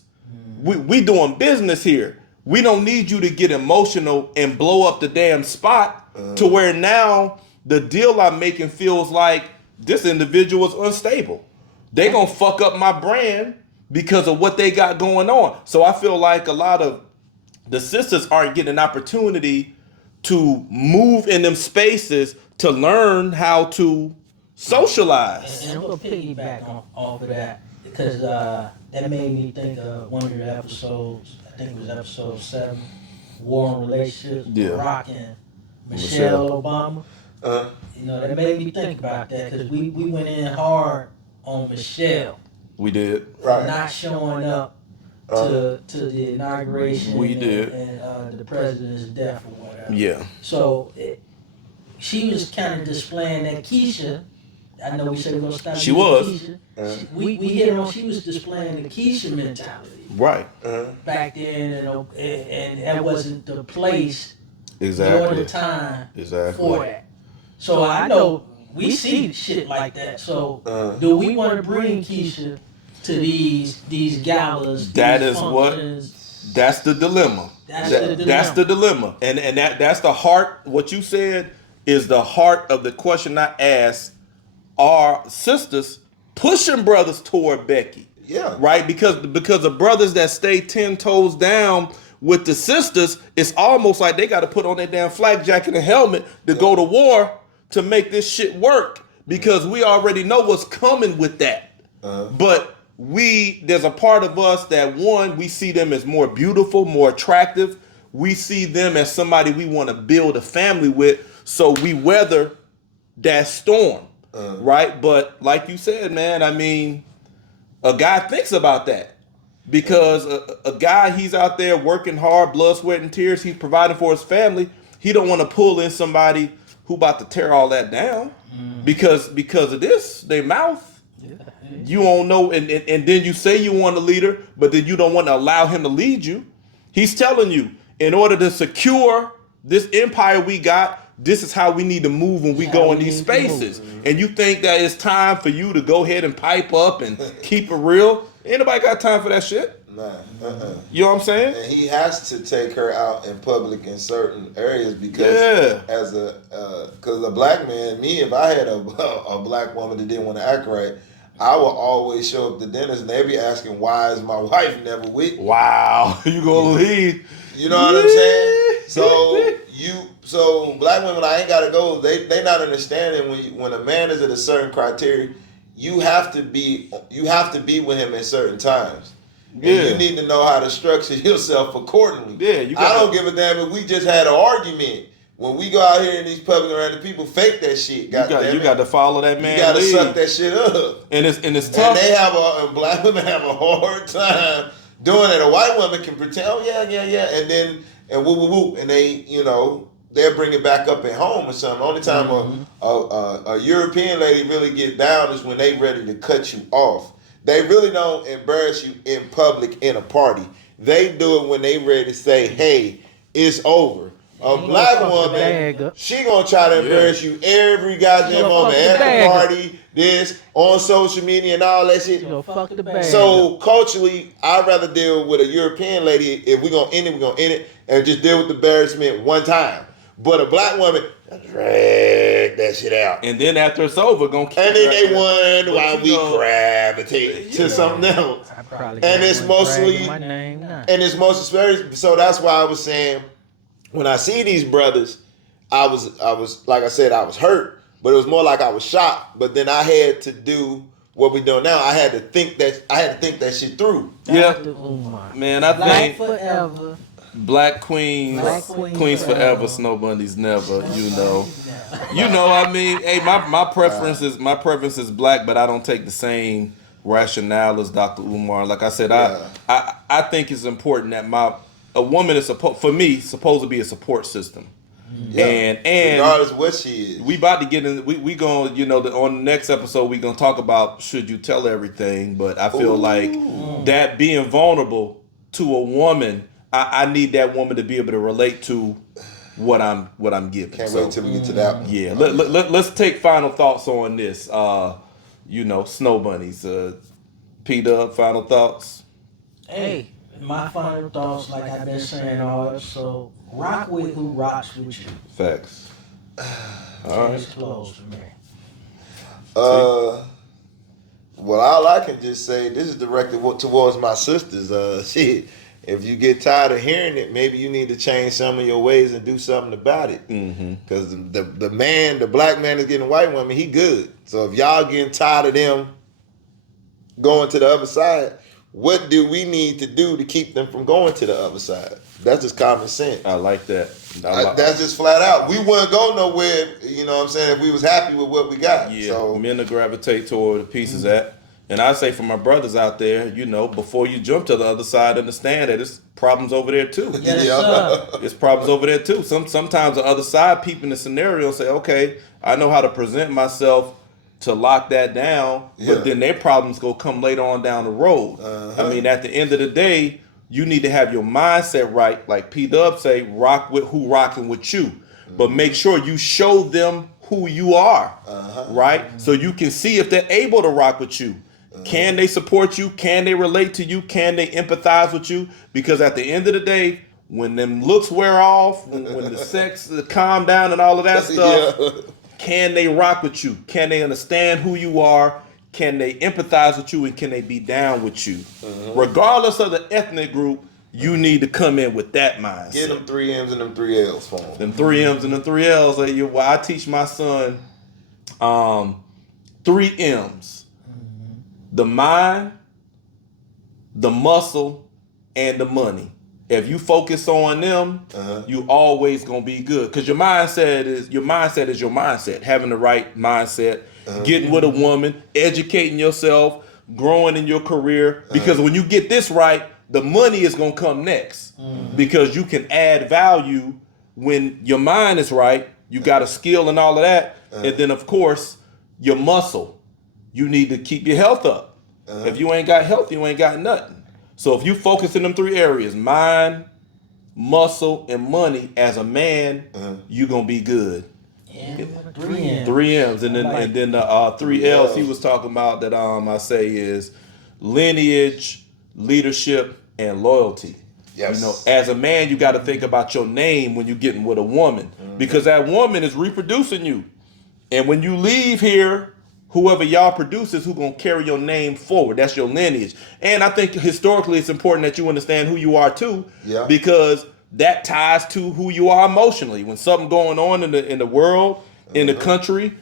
We doing business here. We don't need you to get emotional and blow up the damn spot to where now the deal I'm making feels like this individual is unstable. They gonna fuck up my brand because of what they got going on. So I feel like a lot of the sisters aren't getting an opportunity to move in them spaces to learn how to socialize. And I'm gonna piggyback off of that because that made me think of one of the episodes. I think it was episode 7, War on Relationships, Barack and Michelle Obama. You know, that made me think about that because we went in hard on Michelle. We did. Right. Not showing up to the inauguration. We did. And the president's death or whatever. Yeah. So she was kind of displaying that Keisha. I know we said we're going to stop. She was. Keisha. We hit on. She was displaying the Keisha mentality. Right. Back then, and that wasn't the place. Exactly. During the time. Exactly. For that. So I know we see shit like that. So do we want to bring Keisha to these galas? That is what. That's the dilemma. That's the dilemma. And that's the heart. What you said is the heart of the question I asked. Are sisters pushing brothers toward Becky? Yeah. Right? Because the brothers that stay 10 toes down with the sisters, it's almost like they got to put on their damn flak jacket and helmet to go to war to make this shit work. Because we already know what's coming with that. But there's a part of us that, one, we see them as more beautiful, more attractive. We see them as somebody we want to build a family with. So we weather that storm. Right? But like you said, man, I mean, a guy thinks about that because a guy, he's out there working hard, blood, sweat, and tears. He's providing for his family. He don't want to pull in somebody who about to tear all that down because of this, their mouth. You don't know, and then you say you want a leader, but then you don't want to allow him to lead you. He's telling you, in order to secure this empire we got, this is how we need to move when we go in these spaces. And you think that it's time for you to go ahead and pipe up and keep it real? Ain't nobody got time for that shit. Nah, You know what I'm saying? And he has to take her out in public in certain areas because because a black man, me, if I had a black woman that didn't want to act right, I will always show up to dinners and they be asking, why is my wife never with me? Wow, you gonna leave? You know what I'm saying? So black women, I ain't gotta go. They not understanding when a man is at a certain criteria, you have to be with him at certain times. And you need to know how to structure yourself accordingly. Yeah, I don't give a damn if we just had an argument. When we go out here in these public around the people, fake that shit. You got to follow that man. You got to suck that shit up. And it's tough. And black women have a hard time doing it. A white woman can pretend, oh yeah, and then woo, and they, they'll bring it back up at home or something. The only time a European lady really get down is when they ready to cut you off. They really don't embarrass you in public in a party. They do it when they ready to say, hey, it's over. A black woman, she gonna try to embarrass you every goddamn moment, at the party, this, on social media and all that shit. Fuck the bag. So culturally, I'd rather deal with a European lady. If we're gonna end it, we're gonna end it and just deal with the embarrassment one time. But a black woman, drag that shit out. And then after it's over, gonna keep and then they wonder why we gravitate to something else. And it's mostly, so that's why I was saying, when I see these brothers, I was like I said, I was hurt, but it was more like I was shocked. But then I had to do what we doing now. I had to think that shit through. Yeah, man, I think forever. Black queens forever, Snow Bunnies never. I mean, hey, my preference is black, but I don't take the same rationale as Dr. Umar. Like I said, I think it's important that a woman is supposed to be a support system. Yeah. And regardless of what she is. We about to get in, we going, on the next episode, we going to talk about should you tell everything, but I feel like that being vulnerable to a woman, I need that woman to be able to relate to what I'm giving. Can't wait till we get to that one. Yeah, let's take final thoughts on this. Snow Bunnies. P-Dub, final thoughts? Hey, my final thoughts, like I've been saying so rock with who rocks with you. Facts. All right. It's closed for me. Well, all I can just say, this is directed towards my sisters. Shit, if you get tired of hearing it, maybe you need to change some of your ways and do something about it. Because the black man is getting white women, he good. So if y'all getting tired of them going to the other side, what do we need to do to keep them from going to the other side? That's just common sense. I like that. That's just flat out. We wouldn't go nowhere, you know what I'm saying, if we was happy with what we got. Yeah, so, men to gravitate toward the pieces at. And I say for my brothers out there, before you jump to the other side, understand that it's problems over there too. It's problems over there too. Sometimes the other side peep in the scenario and say, okay, I know how to present myself to lock that down, but then their problems go come later on down the road. I mean, at the end of the day, you need to have your mindset right. Like P-Dub say, rock with who rocking with you. But make sure you show them who you are, right? So you can see if they're able to rock with you. Can they support you? Can they relate to you? Can they empathize with you? Because at the end of the day, when them looks wear off, when the sex calm down and all of that stuff, can they rock with you? Can they understand who you are? Can they empathize with you? And can they be down with you? Regardless of the ethnic group, you need to come in with that mindset. Get them 3 M's and them 3 L's for them. Them 3 M's and them 3 L's. I teach my son 3 M's. The mind, the muscle, and the money. If you focus on them, you always gonna be good. Cause your mindset is your mindset. Having the right mindset, getting with a woman, educating yourself, growing in your career. Because when you get this right, the money is gonna come next. Because you can add value when your mind is right. You got a skill and all of that, and then of course your muscle. you need to keep your health up. If you ain't got health, you ain't got nothing. So if you focus in them 3 areas, mind, muscle, and money, as a man, you gonna be good. Yeah, 3 M's. 3 M's, and then the 3 L's he was talking about that I say is lineage, leadership, and loyalty. Yes. You know, as a man, you got to think about your name when you're getting with a woman, because that woman is reproducing you, and when you leave here, whoever y'all produce is who gonna carry your name forward. That's your lineage. And I think historically, it's important that you understand who you are too, because that ties to who you are emotionally. When something going on in the world, in the country,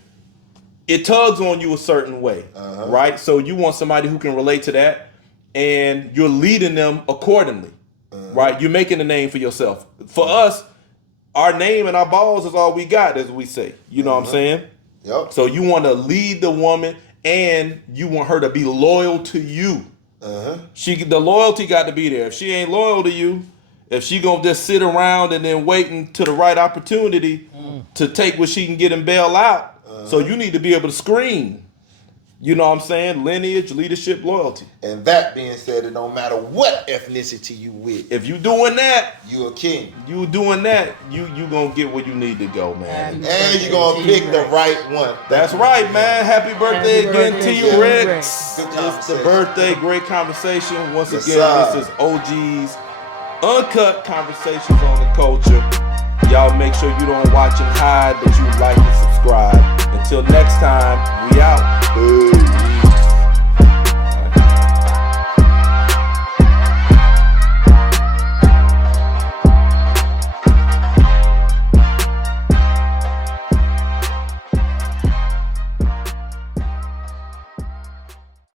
it tugs on you a certain way, right? So you want somebody who can relate to that, and you're leading them accordingly, right? You're making a name for yourself. For us, our name and our balls is all we got, as we say. You know what I'm saying? Yep. So you want to lead the woman, and you want her to be loyal to you. The loyalty got to be there. If she ain't loyal to you, if she gonna just sit around and then waiting to the right opportunity to take what she can get and bail out, so you need to be able to screen. You know what I'm saying? Lineage, leadership, loyalty. And that being said, it don't matter what ethnicity you with. If you doing that, you a king. You doing that, you gonna get where you need to go, man. And you gonna pick the right one. That's right, man. Happy birthday again, T-Rex. Good It's the birthday, great conversation. Once again, this is OG's Uncut Conversations on the Culture. Y'all make sure you don't watch and hide, but you like and subscribe. Until next time, we out.